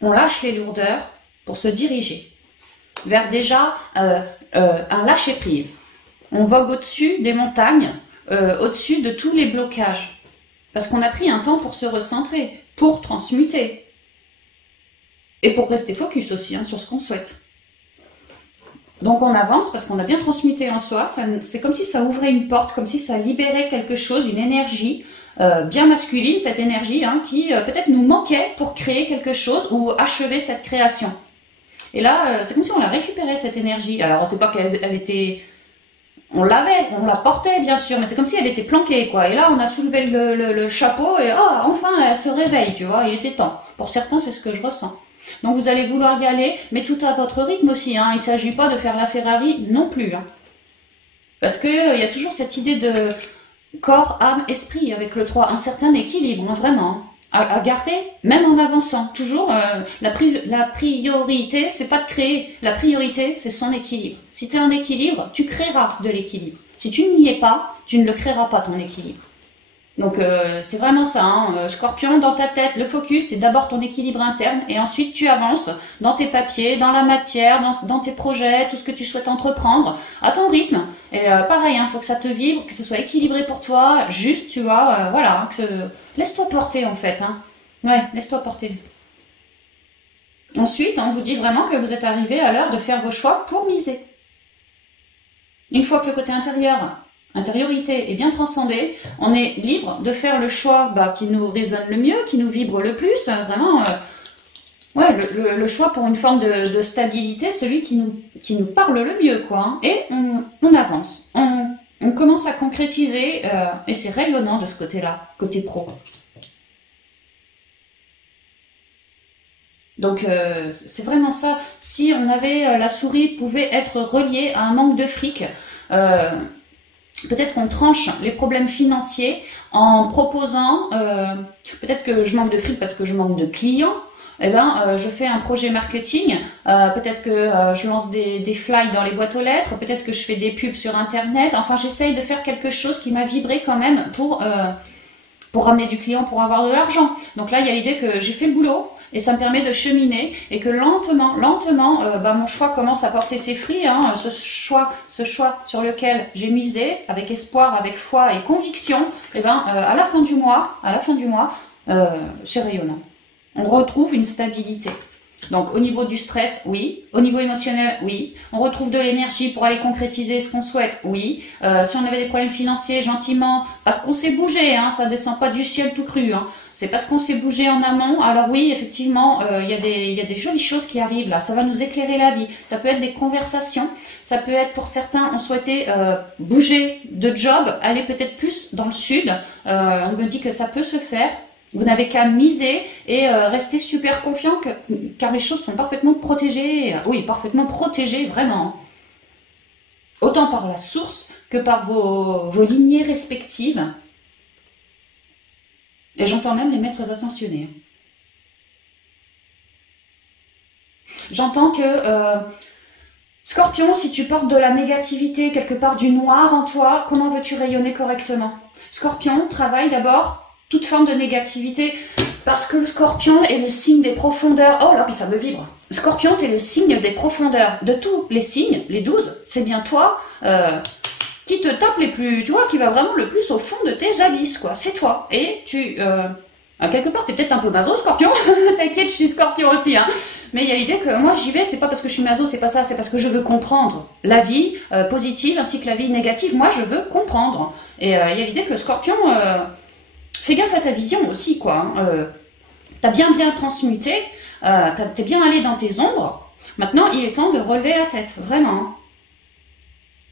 On lâche les lourdeurs pour se diriger vers déjà un lâcher-prise. On vogue au-dessus des montagnes, au-dessus de tous les blocages. Parce qu'on a pris un temps pour se recentrer, pour transmuter. Et pour rester focus aussi hein, sur ce qu'on souhaite. Donc on avance parce qu'on a bien transmuté en soi. C'est comme si ça ouvrait une porte, comme si ça libérait quelque chose, une énergie. Bien masculine, cette énergie hein, qui peut-être nous manquait pour créer quelque chose ou achever cette création. Et là, c'est comme si on la récupérait cette énergie. Alors, on ne sait pas qu'elle était... On l'avait, on la portait bien sûr, mais c'est comme si elle était planquée, quoi. Et là, on a soulevé le chapeau et enfin, elle se réveille, tu vois, il était temps. Pour certains, c'est ce que je ressens. Donc, vous allez vouloir y aller, mais tout à votre rythme aussi. Hein. Il ne s'agit pas de faire la Ferrari non plus. Hein. Parce qu'il y a toujours cette idée de... corps, âme, esprit, avec le 3, un certain équilibre, hein, vraiment, à garder, même en avançant. Toujours, la priorité, c'est pas de créer, la priorité, c'est son équilibre. Si tu es en équilibre, tu créeras de l'équilibre. Si tu n'y es pas, tu ne le créeras pas, ton équilibre. Donc, c'est vraiment ça, hein. Scorpion, dans ta tête, le focus, c'est d'abord ton équilibre interne, et ensuite tu avances dans tes papiers, dans la matière, dans tes projets, tout ce que tu souhaites entreprendre, à ton rythme. Et pareil, hein, faut que ça te vibre, que ce soit équilibré pour toi, juste, tu vois, voilà. Laisse-toi porter, en fait. Hein. Ouais, laisse-toi porter. Ensuite, on vous dit vraiment que vous êtes arrivé à l'heure de faire vos choix pour miser. Une fois que le côté intériorité est bien transcendée, on est libre de faire le choix qui nous résonne le mieux, qui nous vibre le plus, vraiment, ouais, le choix pour une forme de stabilité, celui qui nous parle le mieux, quoi. Hein. Et on avance, on commence à concrétiser, et c'est rayonnant de ce côté-là, côté pro. Donc c'est vraiment ça. Si on avait la souris pouvait être reliée à un manque de fric, peut-être qu'on tranche les problèmes financiers en proposant, peut-être que je manque de fric parce que je manque de clients, eh ben, je fais un projet marketing, peut-être que je lance des flyers dans les boîtes aux lettres, peut-être que je fais des pubs sur internet, enfin j'essaye de faire quelque chose qui m'a vibré quand même pour ramener du client, pour avoir de l'argent. Donc là il y a l'idée que j'ai fait le boulot, et ça me permet de cheminer et que lentement, mon choix commence à porter ses fruits. Hein, ce choix sur lequel j'ai misé avec espoir, avec foi et conviction, et à la fin du mois, c'est rayonnant. On retrouve une stabilité. Donc au niveau du stress, oui. Au niveau émotionnel, oui. On retrouve de l'énergie pour aller concrétiser ce qu'on souhaite, oui. Si on avait des problèmes financiers, gentiment, parce qu'on s'est bougé, hein, ça descend pas du ciel tout cru. Hein. C'est parce qu'on s'est bougé en amont. Alors oui, effectivement, il y a des jolies choses qui arrivent là. Ça va nous éclairer la vie. Ça peut être des conversations. Ça peut être pour certains, on souhaitait bouger de job, aller peut-être plus dans le sud. On me dit que ça peut se faire. Vous n'avez qu'à miser et rester super confiant car les choses sont parfaitement protégées. Oui, parfaitement protégées, vraiment. Autant par la source que par vos lignées respectives. Et j'entends même les maîtres ascensionnés. J'entends que Scorpion, si tu portes de la négativité, quelque part du noir en toi, comment veux-tu rayonner correctement? Scorpion, travaille d'abord toute forme de négativité, parce que le Scorpion est le signe des profondeurs. Oh là, puis ça me vibre. Scorpion, tu es le signe des profondeurs. De tous les signes, les 12, c'est bien toi qui te tape les plus, tu vois, qui va vraiment le plus au fond de tes abysses, quoi. C'est toi. Et tu, quelque part, tu es peut-être un peu maso, Scorpion. T'inquiète, je suis Scorpion aussi, hein. Mais il y a l'idée que moi, j'y vais, c'est pas parce que je suis maso, c'est pas ça, c'est parce que je veux comprendre la vie positive ainsi que la vie négative. Moi, je veux comprendre. Et il y a l'idée que Scorpion... fais gaffe à ta vision aussi, quoi. T'as bien transmuté, t'es bien allé dans tes ombres. Maintenant, il est temps de relever la tête, vraiment.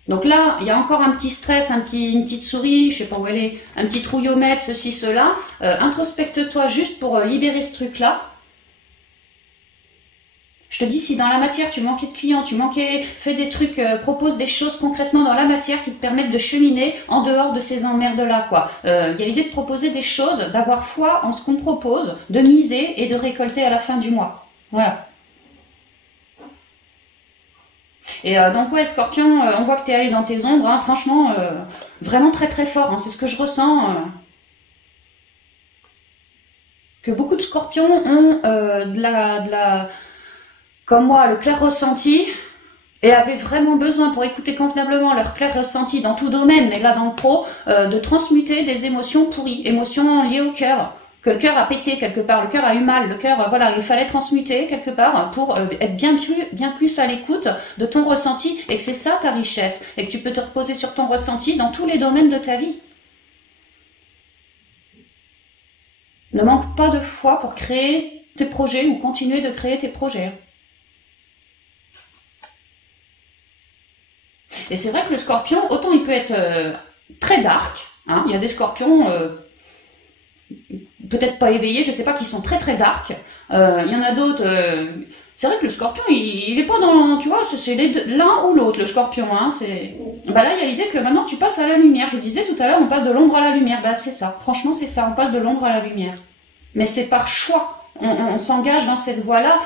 Donc là, il y a encore un petit stress, une petite souris, je sais pas où elle est, un petit trouillomètre, ceci, cela. Introspecte-toi juste pour libérer ce truc-là. Je te dis, si dans la matière, tu manquais de clients, fais des trucs, propose des choses concrètement dans la matière qui te permettent de cheminer en dehors de ces emmerdes-là, quoi. Il y a l'idée de proposer des choses, d'avoir foi en ce qu'on propose, de miser et de récolter à la fin du mois. Voilà. Et donc, ouais, Scorpion, on voit que tu es allé dans tes ombres, hein, franchement, vraiment très très fort, hein, c'est ce que je ressens. Que beaucoup de Scorpions ont comme moi, le clair ressenti, et avaient vraiment besoin pour écouter convenablement leur clair ressenti dans tout domaine, mais là dans le pro, de transmuter des émotions pourries, émotions liées au cœur, que le cœur a pété quelque part, le cœur a eu mal, le cœur, voilà, il fallait transmuter quelque part pour être bien plus à l'écoute de ton ressenti, et que c'est ça ta richesse, et que tu peux te reposer sur ton ressenti dans tous les domaines de ta vie. Ne manque pas de foi pour créer tes projets ou continuer de créer tes projets. Et c'est vrai que le Scorpion, autant il peut être très dark, hein, il y a des Scorpions peut-être pas éveillés, je sais pas, qui sont très très dark. Il y en a d'autres. C'est vrai que le Scorpion, il est pas dans, tu vois, c'est l'un ou l'autre, le Scorpion. Hein, bah là, il y a l'idée que maintenant tu passes à la lumière. Je vous disais tout à l'heure, on passe de l'ombre à la lumière. Bah c'est ça. Franchement, c'est ça. On passe de l'ombre à la lumière. Mais c'est par choix. On s'engage dans cette voie-là,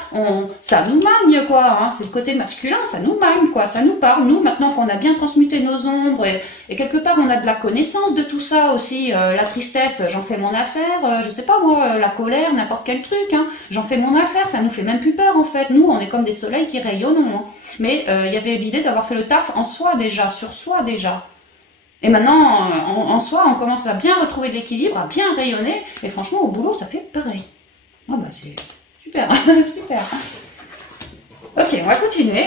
ça nous magne, quoi, hein, c'est le côté masculin, ça nous magne, quoi, ça nous parle. Nous, maintenant qu'on a bien transmuté nos ombres, et quelque part, on a de la connaissance de tout ça aussi, la tristesse, j'en fais mon affaire, je sais pas moi, la colère, n'importe quel truc, hein, j'en fais mon affaire, ça nous fait même plus peur, en fait. Nous, on est comme des soleils qui rayonnent, hein. Mais il y avait l'idée d'avoir fait le taf en soi déjà, sur soi déjà. Et maintenant, en soi, on commence à bien retrouver de l'équilibre, à bien rayonner, et franchement, au boulot, ça fait pareil. Ah bah c'est super, super. Ok, on va continuer.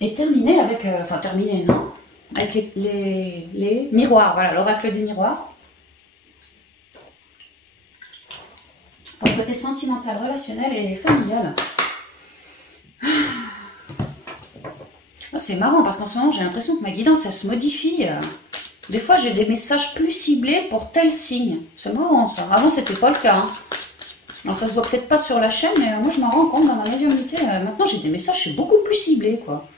Et terminer avec, enfin terminer non, avec les miroirs, voilà, l'oracle des miroirs. Pour le côté sentimental, relationnel et familial. Oh, c'est marrant parce qu'en ce moment j'ai l'impression que ma guidance elle se modifie. Des fois j'ai des messages plus ciblés pour tel signe. C'est marrant ça. Avant c'était pas le cas. Hein. Alors ça se voit peut-être pas sur la chaîne, mais moi je m'en rends compte dans ma médiumnité. Maintenant j'ai des messages, c'est beaucoup plus ciblé, quoi.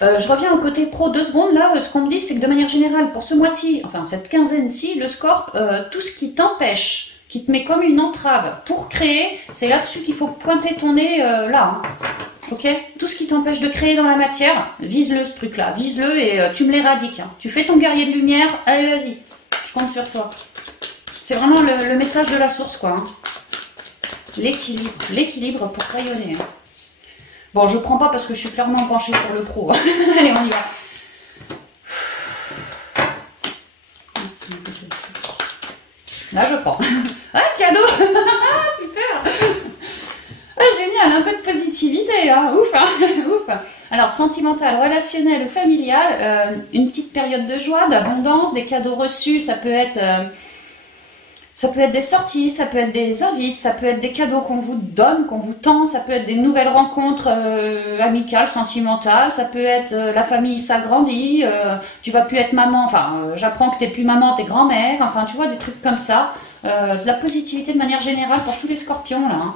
Je reviens au côté pro 2 secondes. Là, ce qu'on me dit, c'est que de manière générale, pour ce mois-ci, enfin cette quinzaine-ci, le Scorp, tout ce qui t'empêche, qui te met comme une entrave pour créer, c'est là-dessus qu'il faut pointer ton nez, là. Hein. Ok, tout ce qui t'empêche de créer dans la matière, vise-le ce truc-là, vise-le et tu me l'éradiques. Hein. Tu fais ton guerrier de lumière, allez vas-y, je compte sur toi. C'est vraiment le message de la source, quoi. Hein. L'équilibre pour rayonner. Hein. Bon, je prends pas parce que je suis clairement penchée sur le pro. Allez, on y va. Là, je prends. Ah, cadeau. Super. Ah, génial, un peu de positivité, hein. Ouf, hein. Ouf. Alors, sentimental, relationnel ou familial, une petite période de joie, d'abondance, des cadeaux reçus, ça peut être des sorties, ça peut être des invites, ça peut être des cadeaux qu'on vous donne, qu'on vous tend, ça peut être des nouvelles rencontres amicales, sentimentales, ça peut être la famille s'agrandit, tu vas plus être maman, enfin j'apprends que t'es plus maman, t'es grand-mère, enfin tu vois des trucs comme ça, de la positivité de manière générale pour tous les scorpions là. Hein.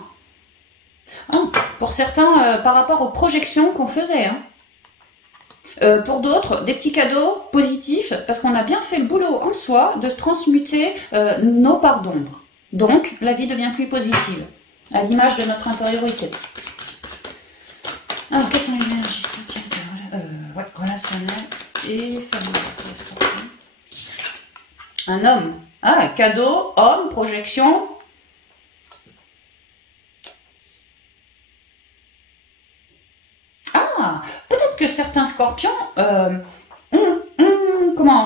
Ah, pour certains, par rapport aux projections qu'on faisait. Hein. Pour d'autres, des petits cadeaux positifs, parce qu'on a bien fait le boulot en soi de transmuter nos parts d'ombre. Donc, la vie devient plus positive, à l'image de notre intériorité. Alors, quelles sont les énergies relationnelles et familiales? Un homme. Ah, cadeau, homme, projection. Ah, peut-être que certains scorpions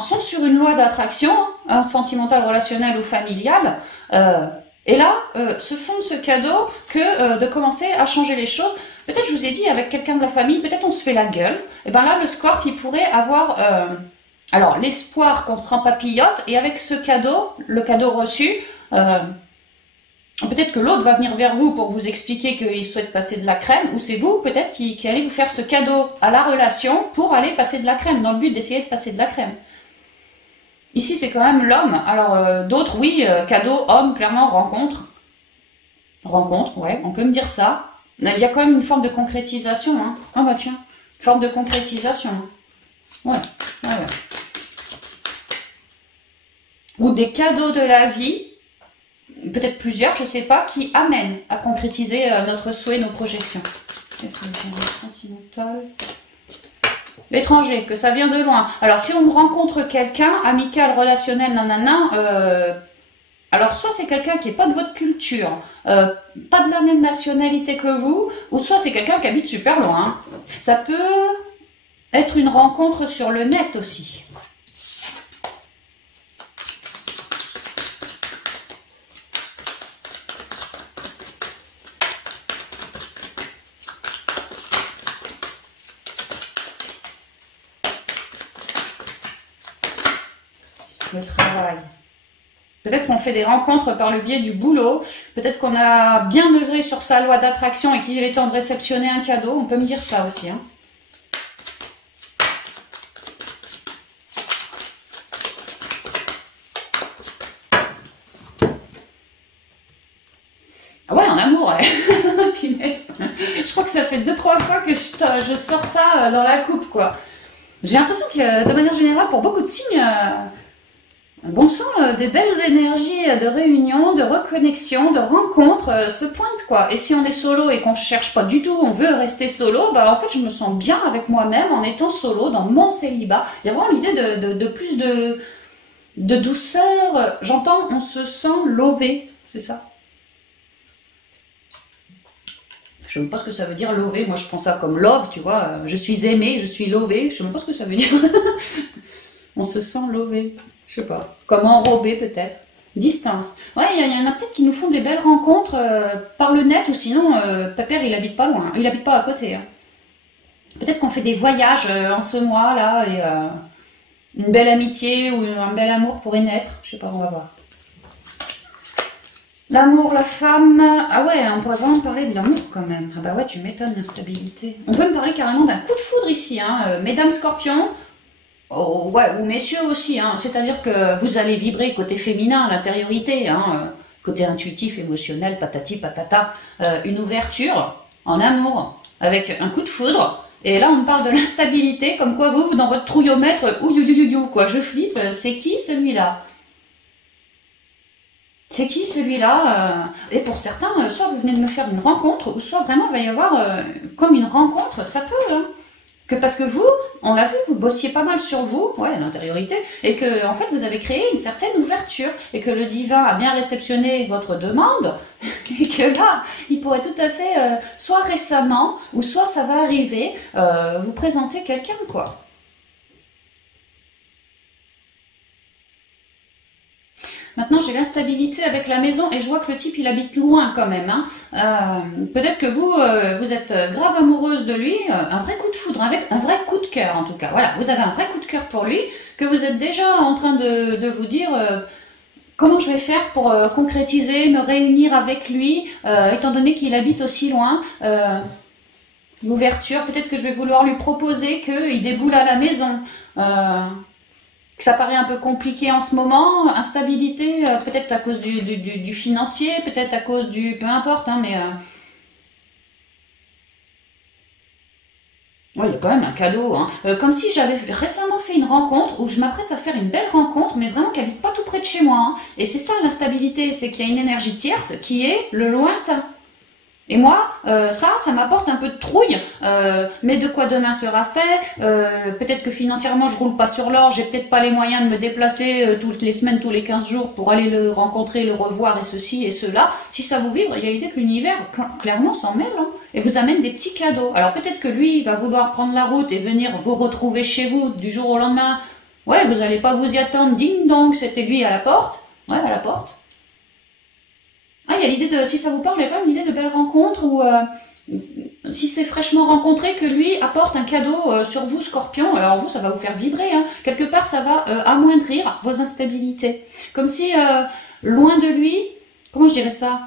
sont sur une loi d'attraction, hein, sentimentale, relationnelle ou familiale, et là, se font ce cadeau que de commencer à changer les choses. Peut-être, je vous ai dit, avec quelqu'un de la famille, peut-être on se fait la gueule, et bien là, le scorp, il pourrait avoir alors l'espoir qu'on se rempapillote, et avec ce cadeau, le cadeau reçu, peut-être que l'autre va venir vers vous pour vous expliquer qu'il souhaite passer de la crème, ou c'est vous peut-être qui allez vous faire ce cadeau à la relation pour aller passer de la crème, dans le but d'essayer de passer de la crème. Ici, c'est quand même l'homme. Alors, d'autres, oui, cadeau, homme, clairement, rencontre. Rencontre, ouais, on peut me dire ça. Il y a quand même une forme de concrétisation. Hein. Ah bah tiens, forme de concrétisation. Ouais, ouais, ouais. Ou des cadeaux de la vie, peut-être plusieurs, je sais pas, qui amènent à concrétiser notre souhait, nos projections. Qu'est-ce que c'est sentimental? L'étranger, que ça vient de loin. Alors, si on rencontre quelqu'un, amical, relationnel, nanana, alors soit c'est quelqu'un qui n'est pas de votre culture, pas de la même nationalité que vous, ou soit c'est quelqu'un qui habite super loin. Ça peut être une rencontre sur le net aussi. Le travail. Peut-être qu'on fait des rencontres par le biais du boulot, peut-être qu'on a bien œuvré sur sa loi d'attraction et qu'il est temps de réceptionner un cadeau, on peut me dire ça aussi. Hein. Ah ouais, en amour, ouais. Je crois que ça fait 2-3 fois que je sors ça dans la coupe, quoi. J'ai l'impression que, de manière générale, pour beaucoup de signes... bon sang, des belles énergies de réunion, de reconnexion, de rencontre se pointent quoi. Et si on est solo et qu'on cherche pas du tout, on veut rester solo, bah en fait je me sens bien avec moi-même en étant solo dans mon célibat. Il y a vraiment l'idée de plus de douceur. J'entends, on se sent lové, c'est ça. Je ne sais même pas ce que ça veut dire lové. Moi je prends ça comme love, tu vois. Je suis aimée, je suis lové. Je ne sais même pas ce que ça veut dire. On se sent lové. Je sais pas. Comme enrobé peut-être. Distance. Ouais, il y en a peut-être qui nous font des belles rencontres par le net ou sinon, Pépère il habite pas loin. Il habite pas à côté. Hein. Peut-être qu'on fait des voyages en ce mois là et une belle amitié ou un bel amour pourrait naître. Je sais pas, on va voir. L'amour, la femme... Ah ouais, on pourrait vraiment parler de l'amour quand même. Ah bah ouais, tu m'étonnes, l'instabilité. On peut me parler carrément d'un coup de foudre ici, hein. Mesdames Scorpions, oh, ouais, ou messieurs aussi, hein. C'est-à-dire que vous allez vibrer côté féminin, l'intériorité, hein. Côté intuitif, émotionnel, patati patata. Une ouverture en amour, avec un coup de foudre. Et là, on me parle de l'instabilité, comme quoi vous, dans votre trouillomètre, ouïouïouïou, quoi, je flippe, c'est qui celui-là? C'est qui celui-là? Et pour certains, soit vous venez de me faire une rencontre, ou soit vraiment il va y avoir comme une rencontre, ça peut, hein. Que parce que vous, on l'a vu, vous bossiez pas mal sur vous, ouais, l'intériorité, et que en fait vous avez créé une certaine ouverture, et que le divin a bien réceptionné votre demande, et que là, il pourrait tout à fait, soit récemment, ou soit ça va arriver, vous présenter quelqu'un, quoi. Maintenant, j'ai l'instabilité avec la maison et je vois que le type, il habite loin quand même. Hein. Peut-être que vous, vous êtes grave amoureuse de lui, un vrai coup de foudre, avec un vrai coup de cœur en tout cas. Voilà, vous avez un vrai coup de cœur pour lui, que vous êtes déjà en train de vous dire comment je vais faire pour concrétiser, me réunir avec lui, étant donné qu'il habite aussi loin. L'ouverture, peut-être que je vais vouloir lui proposer qu'il déboule à la maison. Ça paraît un peu compliqué en ce moment, instabilité, peut-être à cause du financier, peut-être à cause du... peu importe, hein, mais... Ouais, il y a quand même un cadeau, hein. Comme si j'avais récemment fait une rencontre, où je m'apprête à faire une belle rencontre, mais vraiment qui habite pas tout près de chez moi. Hein. Et c'est ça l'instabilité, c'est qu'il y a une énergie tierce qui est le lointain. Et moi, ça m'apporte un peu de trouille, mais de quoi demain sera fait, peut-être que financièrement je roule pas sur l'or, j'ai peut-être pas les moyens de me déplacer toutes les semaines, tous les 15 jours pour aller le rencontrer, le revoir et ceci et cela. Si ça vous vibre, il y a l'idée que l'univers clairement s'en mêle hein, et vous amène des petits cadeaux. Alors peut-être que lui il va vouloir prendre la route et venir vous retrouver chez vous du jour au lendemain. Ouais, vous allez pas vous y attendre, ding dong, c'était lui à la porte. Ouais, à la porte. Ah, il y a l'idée de, si ça vous parle, il y a quand même l'idée de belles rencontres où, si c'est fraîchement rencontré, que lui apporte un cadeau sur vous, Scorpion, alors vous, ça va vous faire vibrer, hein. Quelque part, ça va amoindrir vos instabilités. Comme si, loin de lui, comment je dirais ça?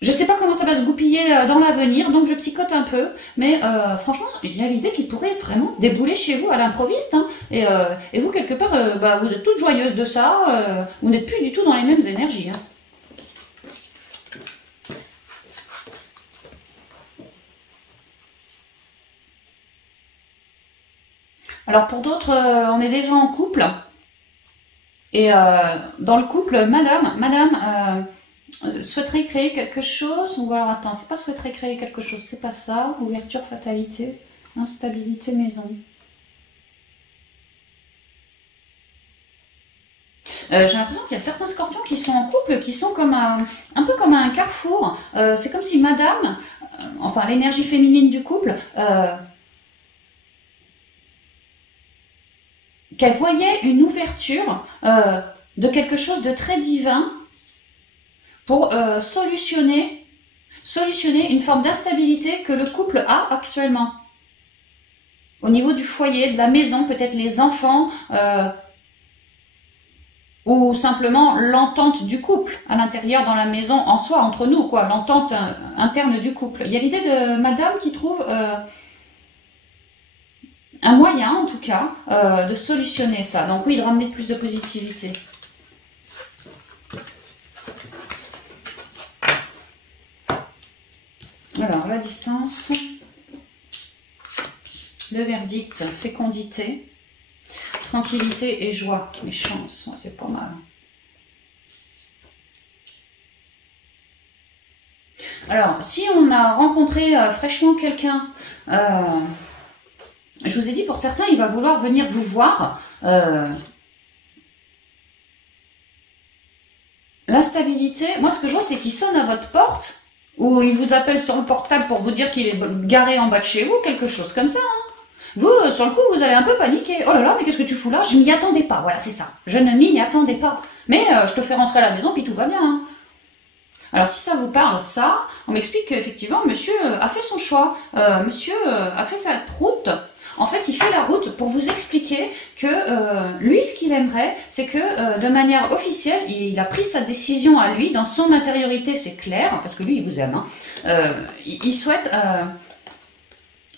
Je sais pas comment ça va se goupiller dans l'avenir, donc je psychote un peu, mais franchement, il y a l'idée qu'il pourrait vraiment débouler chez vous à l'improviste, hein, et vous, quelque part, bah, vous êtes toutes joyeuses de ça, vous n'êtes plus du tout dans les mêmes énergies, hein. Alors pour d'autres, on est déjà en couple. Et dans le couple, madame souhaiterait créer quelque chose. Ou alors attends, c'est pas souhaiterait créer quelque chose, c'est pas ça. Ouverture, fatalité, instabilité, maison. J'ai l'impression qu'il y a certains scorpions qui sont en couple, qui sont comme un peu comme un carrefour. C'est comme si madame, enfin l'énergie féminine du couple, qu'elle voyait une ouverture de quelque chose de très divin pour solutionner une forme d'instabilité que le couple a actuellement. Au niveau du foyer, de la maison, peut-être les enfants, ou simplement l'entente du couple à l'intérieur dans la maison, en soi, entre nous, quoi, l'entente interne du couple. Il y a l'idée de madame qui trouve... un moyen, en tout cas, de solutionner ça. Donc oui, de ramener plus de positivité. Alors, la distance, le verdict, fécondité, tranquillité et joie. Les chances, ouais, c'est pas mal. Alors, si on a rencontré fraîchement quelqu'un... je vous ai dit, pour certains, il va vouloir venir vous voir. L'instabilité, moi ce que je vois, c'est qu'il sonne à votre porte, ou il vous appelle sur le portable pour vous dire qu'il est garé en bas de chez vous, quelque chose comme ça. Hein. Vous, sur le coup, vous allez un peu paniquer. Oh là là, mais qu'est-ce que tu fous là? Je m'y attendais pas, voilà, c'est ça. Je ne m'y attendais pas. Mais je te fais rentrer à la maison, puis tout va bien. Hein. Alors si ça vous parle, ça, on m'explique qu'effectivement, monsieur a fait son choix. Monsieur a fait sa route. En fait, il fait la route pour vous expliquer que lui, ce qu'il aimerait, c'est que de manière officielle, il a pris sa décision à lui, dans son intériorité, c'est clair, parce que lui, il vous aime. Hein, il souhaite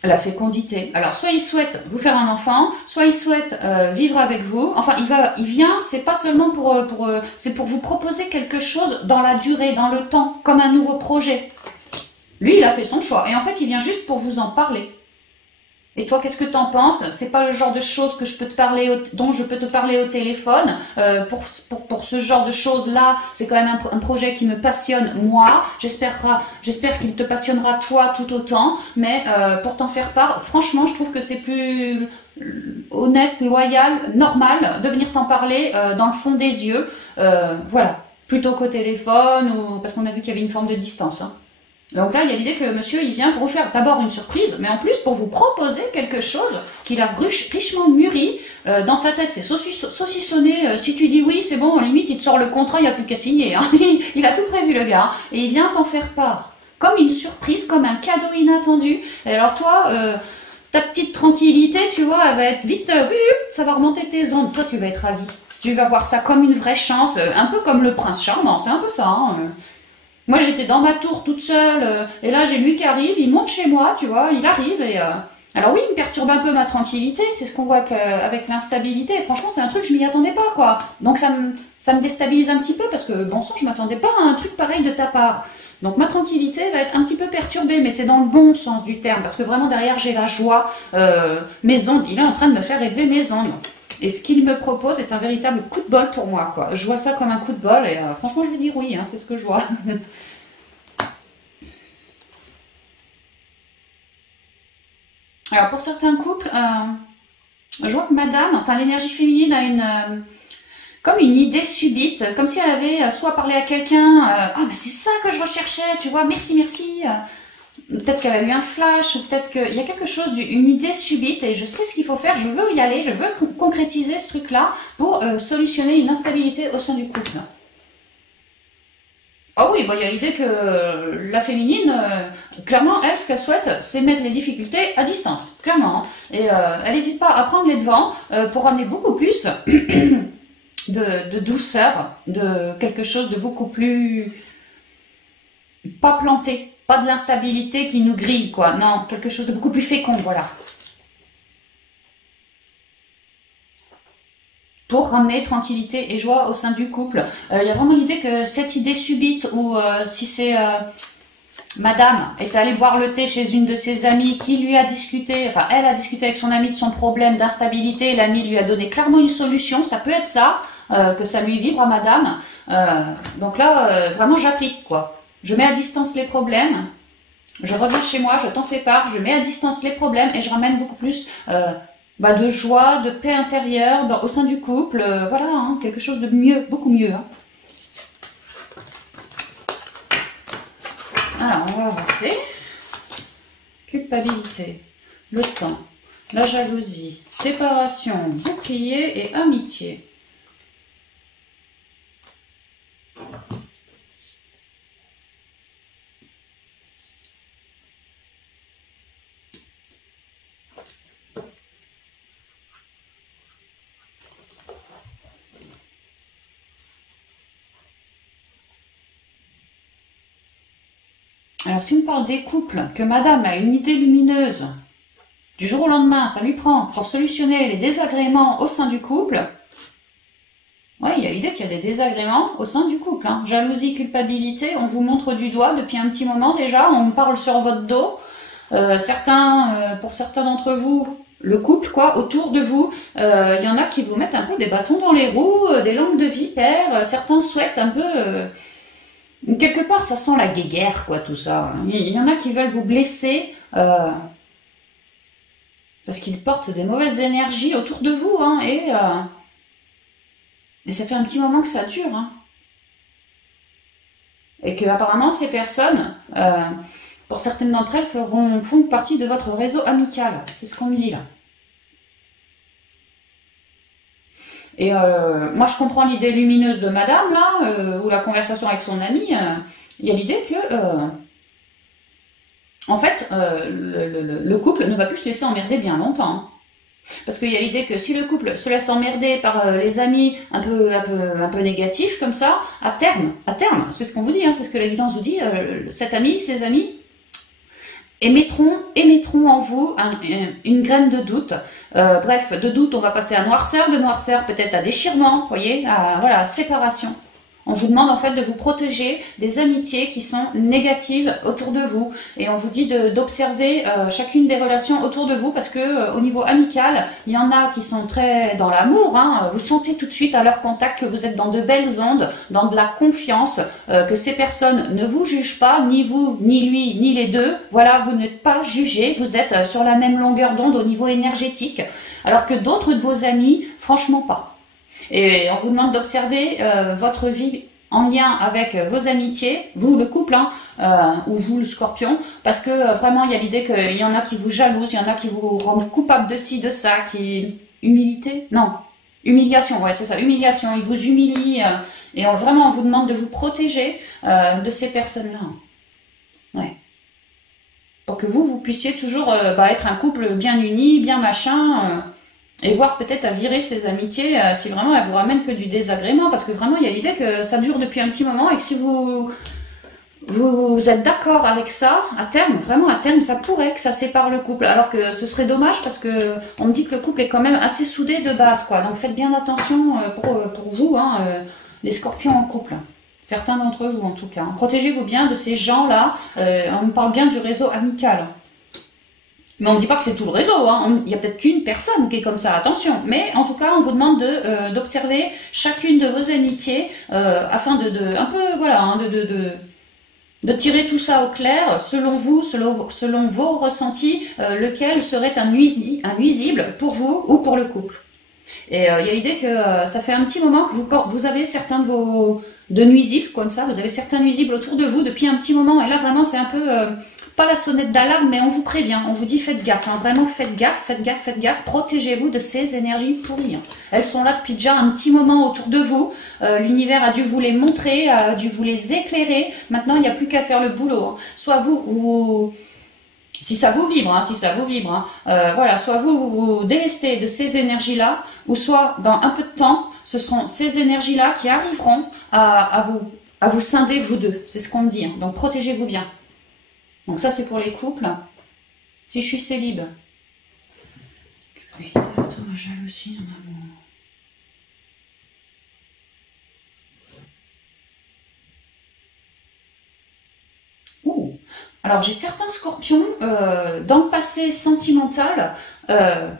la fécondité. Alors, soit il souhaite vous faire un enfant, soit il souhaite vivre avec vous. Enfin, il vient, c'est pas seulement c'est pour vous proposer quelque chose dans la durée, dans le temps, comme un nouveau projet. Lui, il a fait son choix. Et en fait, il vient juste pour vous en parler. Et toi, qu'est-ce que t'en penses? C'est pas le genre de choses que je peux te parler dont je peux te parler au téléphone. Pour ce genre de choses-là, c'est quand même un projet qui me passionne moi. J'espère qu'il te passionnera toi tout autant. Mais pour t'en faire part, franchement, je trouve que c'est plus honnête, loyal, normal de venir t'en parler dans le fond des yeux. Voilà, plutôt qu'au téléphone ou parce qu'on a vu qu'il y avait une forme de distance. Hein. Donc là, il y a l'idée que monsieur, il vient pour vous faire d'abord une surprise, mais en plus pour vous proposer quelque chose qu'il a richement mûri. Dans sa tête, c'est saucissonné. Si tu dis oui, c'est bon, limite, il te sort le contrat, il n'y a plus qu'à signer. Hein. Il a tout prévu, le gars. Et il vient t'en faire part. Comme une surprise, comme un cadeau inattendu. Et alors toi, ta petite tranquillité, tu vois, elle va être vite, ça va remonter tes ondes. Toi, tu vas être ravi. Tu vas voir ça comme une vraie chance, un peu comme le prince charmant, c'est un peu ça. Hein. Moi, j'étais dans ma tour toute seule, et là, j'ai lui qui arrive, il monte chez moi, tu vois, il arrive, et... Alors oui, il me perturbe un peu ma tranquillité, c'est ce qu'on voit avec l'instabilité, et franchement, c'est un truc, je m'y attendais pas, quoi. Donc ça me déstabilise un petit peu, parce que, bon sang, je m'attendais pas à un truc pareil de ta part. Donc ma tranquillité va être un petit peu perturbée, mais c'est dans le bon sens du terme, parce que vraiment, derrière, j'ai la joie, mes ondes, il est en train de me faire élever mes ondes. Et ce qu'il me propose est un véritable coup de bol pour moi, quoi. Je vois ça comme un coup de bol et franchement, je vais dire oui, hein, c'est ce que je vois. Alors, pour certains couples, je vois que madame, enfin l'énergie féminine a comme une idée subite, comme si elle avait soit parlé à quelqu'un, ah mais c'est ça que je recherchais, tu vois, merci, merci. Peut-être qu'elle a eu un flash, ou peut-être qu'il y a quelque chose, une idée subite, et je sais ce qu'il faut faire, je veux y aller, je veux concrétiser ce truc-là pour solutionner une instabilité au sein du couple. Oh oui, bah, il y a l'idée que la féminine, clairement, elle, ce qu'elle souhaite, c'est mettre les difficultés à distance, clairement. Et elle n'hésite pas à prendre les devants pour amener beaucoup plus de douceur, de quelque chose de beaucoup plus... pas planté. Pas de l'instabilité qui nous grille, quoi. Non, quelque chose de beaucoup plus fécond, voilà. Pour ramener tranquillité et joie au sein du couple. Il y a vraiment l'idée que cette idée subite, ou si c'est madame est allée boire le thé chez une de ses amies qui lui a discuté, enfin elle a discuté avec son amie de son problème d'instabilité, l'amie lui a donné clairement une solution, ça peut être ça, que ça lui vibre à madame. Donc là, vraiment j'applique, quoi. Je mets à distance les problèmes, je reviens chez moi, je t'en fais part, je mets à distance les problèmes et je ramène beaucoup plus de joie, de paix intérieure au sein du couple. Voilà, hein, quelque chose de mieux, beaucoup mieux. Hein. Alors, on va avancer. Culpabilité, le temps, la jalousie, séparation, bouclier et amitié. Alors, si on parle des couples, que madame a une idée lumineuse, du jour au lendemain, ça lui prend pour solutionner les désagréments au sein du couple, oui, il y a l'idée qu'il y a des désagréments au sein du couple. Hein. Jalousie, culpabilité, on vous montre du doigt depuis un petit moment déjà, on parle sur votre dos. Pour certains d'entre vous, le couple, quoi, autour de vous, il y en a qui vous mettent un peu des bâtons dans les roues, des langues de vipère, certains souhaitent un peu... quelque part, ça sent la guéguerre, quoi, tout ça. Il y en a qui veulent vous blesser parce qu'ils portent des mauvaises énergies autour de vous, hein, et ça fait un petit moment que ça dure. Hein. Et que apparemment, ces personnes, pour certaines d'entre elles, font partie de votre réseau amical. C'est ce qu'on me dit là. Et moi, je comprends l'idée lumineuse de madame, là, ou la conversation avec son ami. Il y a l'idée que, en fait, le couple ne va plus se laisser emmerder bien longtemps. Hein. Parce qu'il y a l'idée que si le couple se laisse emmerder par les amis un peu négatifs, comme ça, à terme, c'est ce qu'on vous dit, hein, c'est ce que la guidance vous dit, cet ami, ses amis, émettront en vous une graine de doute. Bref, de doute, on va passer à noirceur, de noirceur peut-être à déchirement, vous voyez, à séparation. On vous demande en fait de vous protéger des amitiés qui sont négatives autour de vous. Et on vous dit d'observer chacune des relations autour de vous parce que au niveau amical, il y en a qui sont très dans l'amour. Hein. Vous sentez tout de suite à leur contact que vous êtes dans de belles ondes, dans de la confiance, que ces personnes ne vous jugent pas, ni vous, ni lui, ni les deux. Voilà, vous n'êtes pas jugés, vous êtes sur la même longueur d'onde au niveau énergétique. Alors que d'autres de vos amis, franchement pas. Et on vous demande d'observer votre vie en lien avec vos amitiés, vous le couple, hein, ou vous le scorpion, parce que vraiment il y a l'idée qu'il y en a qui vous jalousent, il y en a qui vous rendent coupable de ci, de ça, qui... Humilité? Non. Humiliation, ouais c'est ça, humiliation, ils vous humilient, et vraiment on vous demande de vous protéger de ces personnes-là. Ouais. Pour que vous puissiez toujours être un couple bien uni, bien machin... Et voir peut-être à virer ces amitiés si vraiment elles vous ramènent que du désagrément. Parce que vraiment, il y a l'idée que ça dure depuis un petit moment et que si vous êtes d'accord avec ça, à terme, vraiment à terme, ça pourrait que ça sépare le couple. Alors que ce serait dommage parce que on me dit que le couple est quand même assez soudé de base, quoi. Donc faites bien attention pour vous, hein, les scorpions en couple. Certains d'entre vous en tout cas. Protégez-vous bien de ces gens-là. On me parle bien du réseau amical. Mais on ne dit pas que c'est tout le réseau, hein. Il y a peut-être qu'une personne qui est comme ça, attention. Mais en tout cas, on vous demande d'observer chacune de vos amitiés afin un peu, voilà, hein, de tirer tout ça au clair, selon vous, selon vos ressentis, lequel serait un nuisible pour vous ou pour le couple. Et il y a l'idée que ça fait un petit moment que vous avez certains de nuisibles, comme ça, vous avez certains nuisibles autour de vous depuis un petit moment. Et là, vraiment, c'est un peu... pas la sonnette d'alarme, mais on vous prévient, on vous dit faites gaffe, hein, vraiment faites gaffe, faites gaffe, faites gaffe, protégez-vous de ces énergies pourries. Hein. Elles sont là depuis déjà un petit moment autour de vous, l'univers a dû vous les montrer, a dû vous les éclairer, maintenant il n'y a plus qu'à faire le boulot. Hein. Soit vous, si ça vous vibre, hein, voilà, soit vous délestez de ces énergies-là, ou soit dans un peu de temps, ce seront ces énergies-là qui arriveront à vous scinder vous deux, c'est ce qu'on me dit, hein. Donc protégez-vous bien. Donc ça c'est pour les couples. Si je suis célib, jalousie en amour. Ouh. Alors j'ai certains scorpions dans le passé sentimental. Alors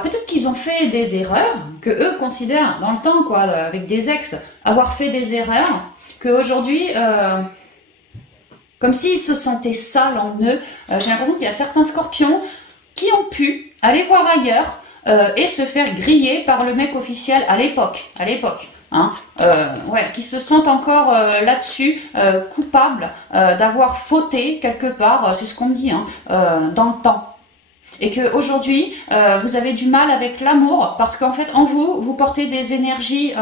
peut-être qu'ils ont fait des erreurs, que eux considèrent dans le temps, quoi, avec des ex, avoir fait des erreurs, qu'aujourd'hui... comme s'ils se sentaient sales en eux. J'ai l'impression qu'il y a certains scorpions qui ont pu aller voir ailleurs et se faire griller par le mec officiel à l'époque. Hein, ouais, qui se sentent encore là-dessus coupables d'avoir fauté quelque part, c'est ce qu'on me dit, hein, dans le temps. Et qu'aujourd'hui, vous avez du mal avec l'amour parce qu'en fait, en vous, vous portez des énergies...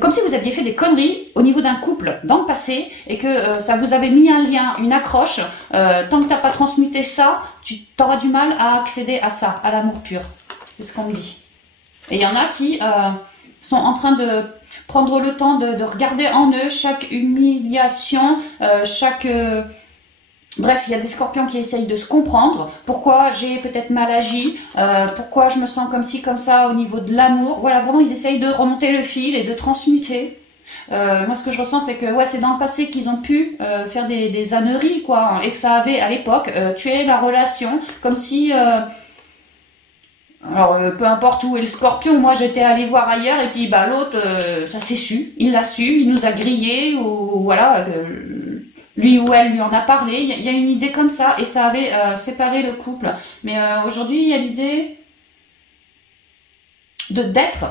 comme si vous aviez fait des conneries au niveau d'un couple dans le passé et que ça vous avait mis un lien, une accroche. Tant que tu n'as pas transmuté ça, tu auras du mal à accéder à ça, à l'amour pur. C'est ce qu'on me dit. Et il y en a qui sont en train de prendre le temps de regarder en eux chaque humiliation, chaque... Bref, il y a des scorpions qui essayent de se comprendre. Pourquoi j'ai peut-être mal agi, pourquoi je me sens comme ci, comme ça au niveau de l'amour. Voilà, vraiment, ils essayent de remonter le fil et de transmuter. Moi, ce que je ressens, c'est que ouais, c'est dans le passé qu'ils ont pu faire des âneries, quoi, et que ça avait, à l'époque, tué la relation. Comme si... alors, peu importe où est le scorpion, moi, j'étais allée voir ailleurs, et puis bah l'autre, ça s'est su. Il l'a su, il nous a grillés, ou voilà... lui ou elle lui en a parlé, il y a une idée comme ça, et ça avait séparé le couple. Mais aujourd'hui, il y a l'idée d'être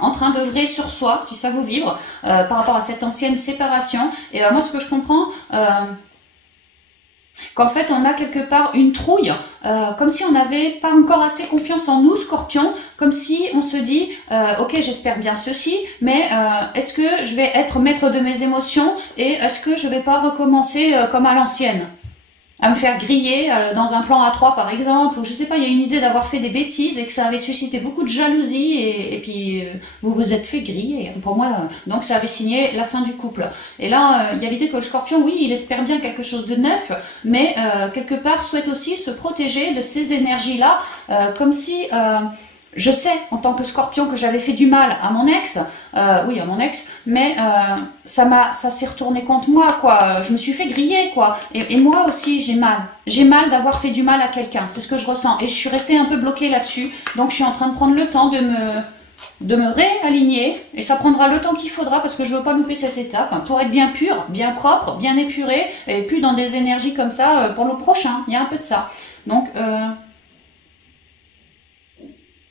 en train d'œuvrer sur soi, si ça vous vibre, par rapport à cette ancienne séparation. Et moi, ce que je comprends, qu'en fait, on a quelque part une trouille, comme si on n'avait pas encore assez confiance en nous, Scorpion, comme si on se dit, ok, j'espère bien ceci, mais est-ce que je vais être maître de mes émotions et est-ce que je vais pas recommencer comme à l'ancienne, à me faire griller dans un plan A3 par exemple, ou je sais pas, il y a une idée d'avoir fait des bêtises et que ça avait suscité beaucoup de jalousie et puis vous vous êtes fait griller, pour moi, donc ça avait signé la fin du couple. Et là, il y a l'idée que le Scorpion, oui, il espère bien quelque chose de neuf, mais quelque part souhaite aussi se protéger de ces énergies-là, comme si je sais, en tant que scorpion, que j'avais fait du mal à mon ex, oui, à mon ex, mais ça s'est retourné contre moi, quoi. Je me suis fait griller, quoi. Et moi aussi, j'ai mal. J'ai mal d'avoir fait du mal à quelqu'un. C'est ce que je ressens. Et je suis restée un peu bloquée là-dessus. Donc, je suis en train de prendre le temps de me réaligner. Et ça prendra le temps qu'il faudra parce que je veux pas louper cette étape. Hein, pour être bien pur, bien propre, bien épuré. Et puis, dans des énergies comme ça, pour le prochain. Il y a un peu de ça. Donc,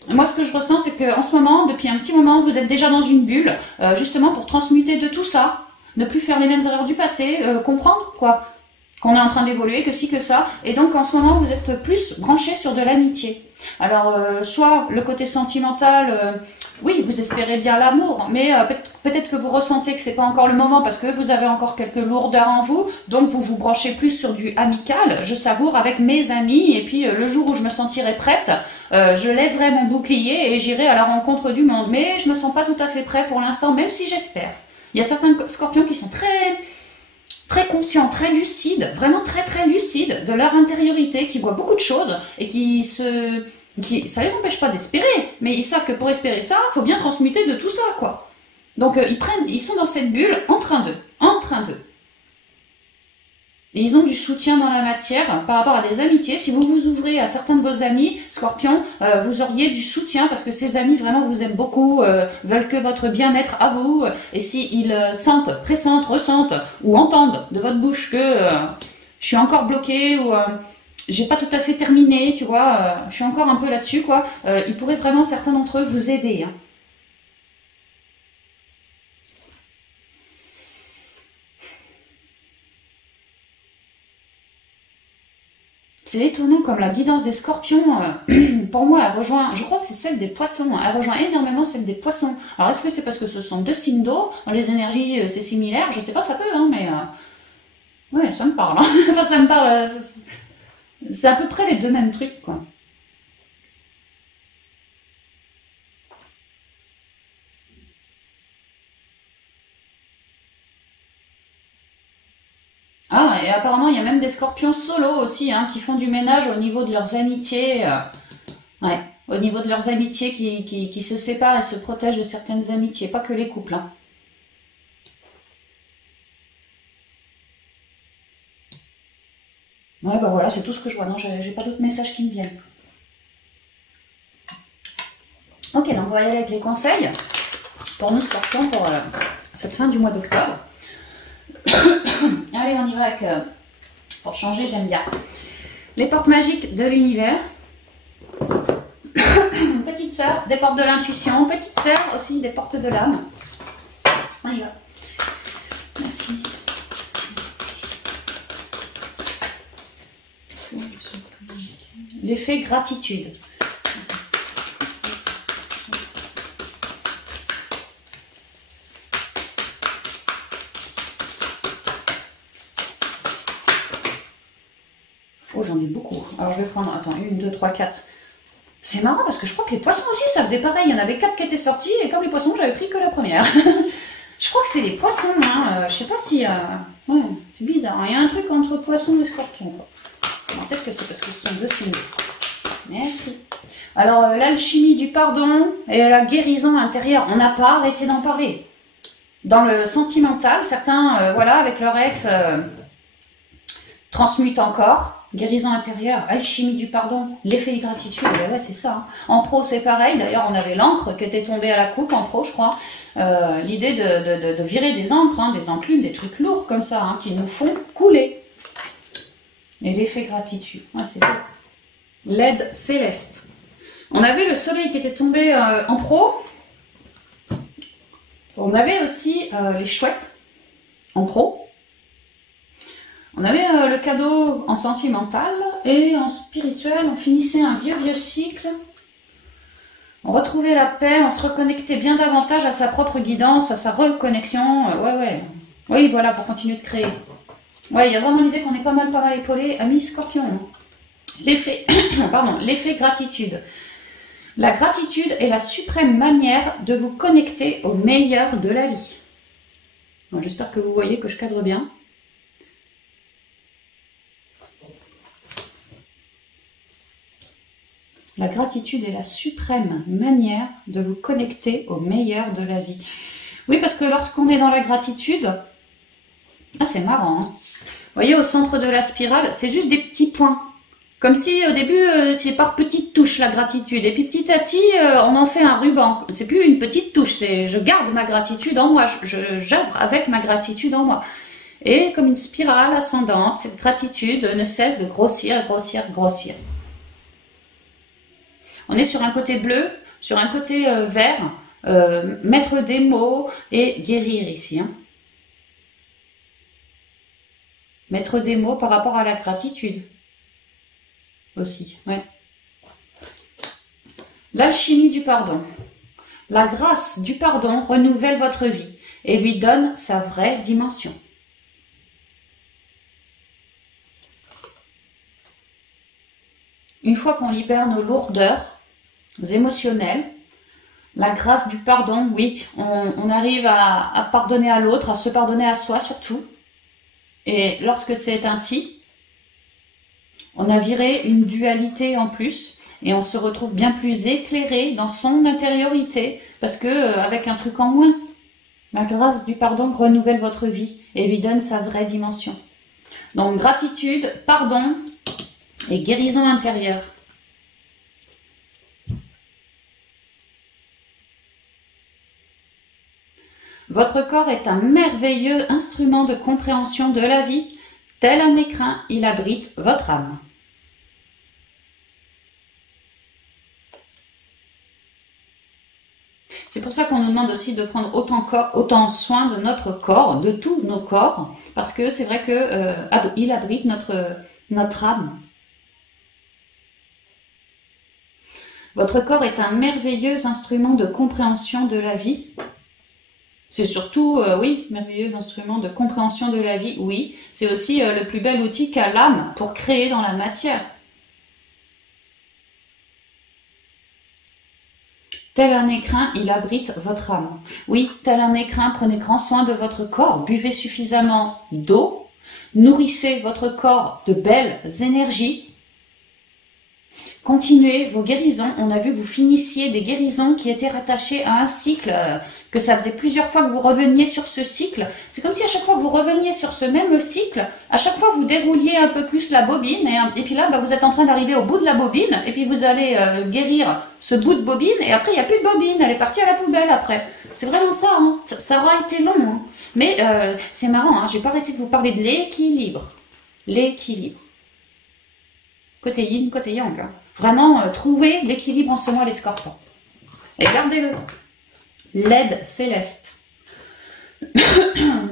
moi, ce que je ressens, c'est qu'en ce moment, depuis un petit moment, vous êtes déjà dans une bulle, justement pour transmuter de tout ça, ne plus faire les mêmes erreurs du passé, comprendre quoi, qu'on est en train d'évoluer, que si, que ça. Et donc, en ce moment, vous êtes plus branché sur de l'amitié. Alors, soit le côté sentimental, oui, vous espérez bien l'amour, mais peut-être que vous ressentez que c'est pas encore le moment parce que vous avez encore quelques lourdeurs en vous, donc vous vous branchez plus sur du amical. Je savoure avec mes amis, et puis le jour où je me sentirai prête, je lèverai mon bouclier et j'irai à la rencontre du monde. Mais je me sens pas tout à fait prêt pour l'instant, même si j'espère. Il y a certains scorpions qui sont très conscients, très lucides, vraiment très lucides de leur intériorité, qui voient beaucoup de choses et ça les empêche pas d'espérer, mais ils savent que pour espérer ça, il faut bien transmuter de tout ça, quoi. Donc ils sont dans cette bulle en train d'eux. Et ils ont du soutien dans la matière par rapport à des amitiés. Si vous vous ouvrez à certains de vos amis, Scorpion, vous auriez du soutien parce que ces amis vraiment vous aiment beaucoup, veulent que votre bien-être à vous. Et s'ils sentent, pressentent, ressentent ou entendent de votre bouche que je suis encore bloquée ou j'ai pas tout à fait terminé, tu vois, je suis encore un peu là-dessus, quoi, ils pourraient vraiment, certains d'entre eux, vous aider. Hein. C'est étonnant comme la guidance des scorpions, pour moi, elle rejoint, je crois que c'est celle des poissons, hein. Elle rejoint énormément celle des poissons. Alors est-ce que c'est parce que ce sont deux signes d'eau, les énergies c'est similaire, je sais pas, ça peut, hein, mais ouais, ça me parle. Hein. Enfin, ça me parle, c'est à peu près les deux mêmes trucs, quoi. Ah, et apparemment, il y a même des scorpions solo aussi, hein, qui font du ménage au niveau de leurs amitiés. Ouais, au niveau de leurs amitiés qui se séparent et se protègent de certaines amitiés, pas que les couples. Hein. Ouais, bah voilà, c'est tout ce que je vois. Non, j'ai pas d'autres messages qui me viennent. Ok, donc on va y aller avec les conseils pour nous scorpions pour cette fin du mois d'octobre. Allez, on y va avec, pour changer, j'aime bien. Les portes magiques de l'univers. Petite sœur, des portes de l'intuition. Petite sœur aussi, des portes de l'âme. On y va. Merci. L'effet gratitude. Oh, j'en ai beaucoup. Alors, je vais prendre, attends, 1, 2, 3, 4. C'est marrant parce que je crois que les poissons aussi, ça faisait pareil. Il y en avait 4 qui étaient sortis et comme les poissons, j'avais pris que la première. Je crois que c'est les poissons, hein. Je sais pas si... Ouais, c'est bizarre. Hein. Il y a un truc entre poissons et scorpions, quoi. Peut-être que c'est parce que ce sont deux signes. Merci. Alors, l'alchimie du pardon et la guérison intérieure, on n'a pas arrêté d'en parler. Dans le sentimental, certains, voilà, avec leur ex, transmutent encore. Guérison intérieure, alchimie du pardon, l'effet de gratitude, ben ouais, c'est ça. Hein. En pro, c'est pareil. D'ailleurs, on avait l'encre qui était tombée à la coupe en pro, je crois. L'idée de virer des encres, hein, des enclumes, des trucs lourds comme ça, hein, qui nous font couler. Et l'effet gratitude, ouais, c'est beau. L'aide céleste. On avait le soleil qui était tombé en pro. On avait aussi les chouettes en pro. On avait le cadeau en sentimental et en spirituel, on finissait un vieux cycle. On retrouvait la paix, on se reconnectait bien davantage à sa propre guidance, à sa reconnexion. Ouais. Oui, voilà, pour continuer de créer. Ouais, il y a vraiment l'idée qu'on est pas mal épaulé, amis scorpions. L'effet, pardon, l'effet gratitude. La gratitude est la suprême manière de vous connecter au meilleur de la vie. J'espère que vous voyez que je cadre bien. La gratitude est la suprême manière de vous connecter au meilleur de la vie. Oui, parce que lorsqu'on est dans la gratitude, ah c'est marrant, hein. Vous voyez, au centre de la spirale, c'est juste des petits points. Comme si au début, c'est par petites touches la gratitude. Et puis petit à petit, on en fait un ruban. C'est plus une petite touche, c'est je garde ma gratitude en moi, j'œuvre avec ma gratitude en moi. Et comme une spirale ascendante, cette gratitude ne cesse de grossir, grossir, grossir. On est sur un côté bleu, sur un côté vert, mettre des mots et guérir ici. Hein. Mettre des mots par rapport à la gratitude aussi. Ouais. L'alchimie du pardon. La grâce du pardon renouvelle votre vie et lui donne sa vraie dimension. Une fois qu'on libère nos lourdeurs émotionnelles, la grâce du pardon, oui, on arrive à pardonner à l'autre, à se pardonner à soi surtout. Et lorsque c'est ainsi, on a viré une dualité en plus et on se retrouve bien plus éclairé dans son intériorité parce que avec un truc en moins, la grâce du pardon renouvelle votre vie et lui donne sa vraie dimension. Donc gratitude, pardon et guérison intérieure. Votre corps est un merveilleux instrument de compréhension de la vie. Tel un écrin, il abrite votre âme. C'est pour ça qu'on nous demande aussi de prendre autant soin de notre corps, de tous nos corps, parce que c'est vrai qu'il abrite notre âme. Votre corps est un merveilleux instrument de compréhension de la vie. C'est surtout, oui, merveilleux instrument de compréhension de la vie, oui. C'est aussi le plus bel outil qu'a l'âme pour créer dans la matière. Tel un écrin, il abrite votre âme. Oui, tel un écrin, prenez grand soin de votre corps. Buvez suffisamment d'eau. Nourrissez votre corps de belles énergies. Continuez vos guérisons. On a vu que vous finissiez des guérisons qui étaient rattachées à un cycle, que ça faisait plusieurs fois que vous reveniez sur ce cycle. C'est comme si à chaque fois que vous reveniez sur ce même cycle, à chaque fois vous dérouliez un peu plus la bobine et puis là vous êtes en train d'arriver au bout de la bobine et puis vous allez guérir ce bout de bobine et après il n'y a plus de bobine, elle est partie à la poubelle après. C'est vraiment ça, hein. Ça aura été long, hein. Mais c'est marrant, hein. J'ai pas arrêté de vous parler de l'équilibre. L'équilibre. Côté yin, côté yang. Hein. Vraiment, trouvez l'équilibre en ce mois les scorpions. Et gardez-le. L'aide céleste.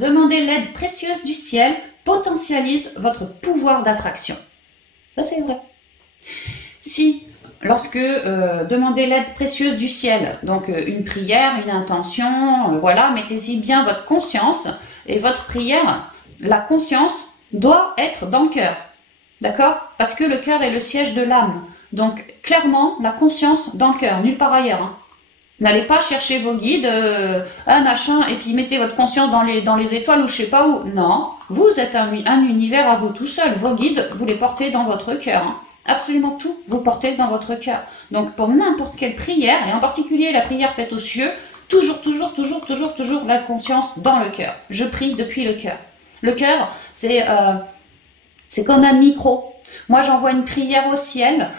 Demandez l'aide précieuse du ciel potentialise votre pouvoir d'attraction. Ça, c'est vrai. Si, lorsque demandez l'aide précieuse du ciel, donc une prière, une intention, voilà, mettez-y bien votre conscience et votre prière, la conscience doit être dans le cœur. D'accord? Parce que le cœur est le siège de l'âme. Donc, clairement, la conscience dans le cœur, nulle part ailleurs. Hein. N'allez pas chercher vos guides, un machin, et puis mettez votre conscience dans les étoiles ou je sais pas où. Non, vous êtes un univers à vous tout seul. Vos guides, vous les portez dans votre cœur. Hein. Absolument tout, vous portez dans votre cœur. Donc, pour n'importe quelle prière, et en particulier la prière faite aux cieux, toujours la conscience dans le cœur. Je prie depuis le cœur. Le cœur, c'est comme un micro. Moi, j'envoie une prière au ciel.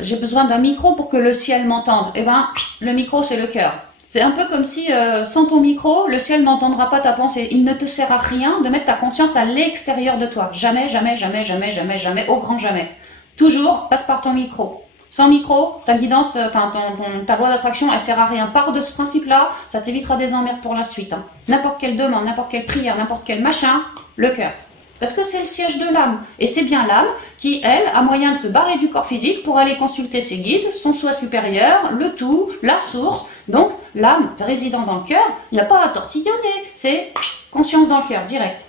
J'ai besoin d'un micro pour que le ciel m'entende. Eh ben, le micro, c'est le cœur. C'est un peu comme si, sans ton micro, le ciel n'entendra pas ta pensée. Il ne te sert à rien de mettre ta conscience à l'extérieur de toi. Jamais, jamais, jamais, jamais, jamais, jamais, au grand jamais. Toujours, passe par ton micro. Sans micro, ta guidance, ta loi d'attraction, elle sert à rien. Pars de ce principe-là, ça t'évitera des emmerdes pour la suite. Hein. N'importe quelle demande, n'importe quelle prière, n'importe quel machin, le cœur. Parce que c'est le siège de l'âme. Et c'est bien l'âme qui, elle, a moyen de se barrer du corps physique pour aller consulter ses guides, son soi supérieur, le tout, la source. Donc, l'âme résidant dans le cœur, il n'y a pas à tortillonner. C'est conscience dans le cœur, direct.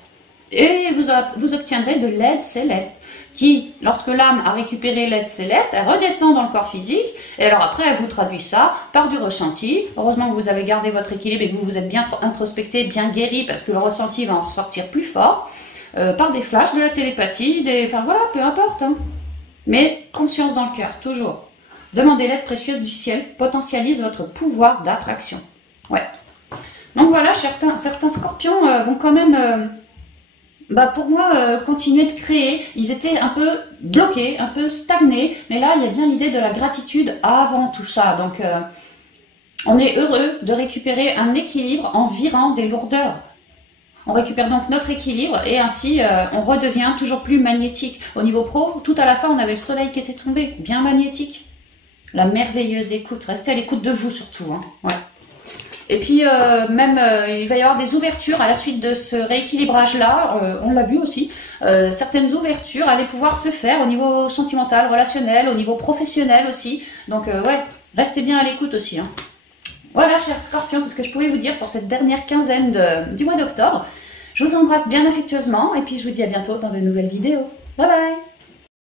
Et vous obtiendrez de l'aide céleste qui, lorsque l'âme a récupéré l'aide céleste, elle redescend dans le corps physique. Et alors après, elle vous traduit ça par du ressenti. Heureusement que vous avez gardé votre équilibre et que vous vous êtes bien introspecté, bien guéri, parce que le ressenti va en ressortir plus fort. Par des flashs, de la télépathie, enfin voilà, peu importe. Hein. Mais conscience dans le cœur, toujours. Demandez l'aide précieuse du ciel, potentialise votre pouvoir d'attraction. Ouais. Donc voilà, certains scorpions vont quand même, pour moi, continuer de créer. Ils étaient un peu bloqués, un peu stagnés, mais là, il y a bien l'idée de la gratitude avant tout ça. Donc, on est heureux de récupérer un équilibre en virant des lourdeurs. On récupère donc notre équilibre et ainsi on redevient toujours plus magnétique. Au niveau pro, tout à la fin, on avait le soleil qui était tombé, bien magnétique. La merveilleuse écoute, restez à l'écoute de vous surtout. Hein. Ouais. Et puis il va y avoir des ouvertures à la suite de ce rééquilibrage-là, on l'a vu aussi. Certaines ouvertures allaient pouvoir se faire au niveau sentimental, relationnel, au niveau professionnel aussi. Donc ouais, restez bien à l'écoute aussi. Hein. Voilà, chers scorpions, tout ce que je pouvais vous dire pour cette dernière quinzaine du mois d'octobre. Je vous embrasse bien affectueusement et puis je vous dis à bientôt dans de nouvelles vidéos. Bye bye!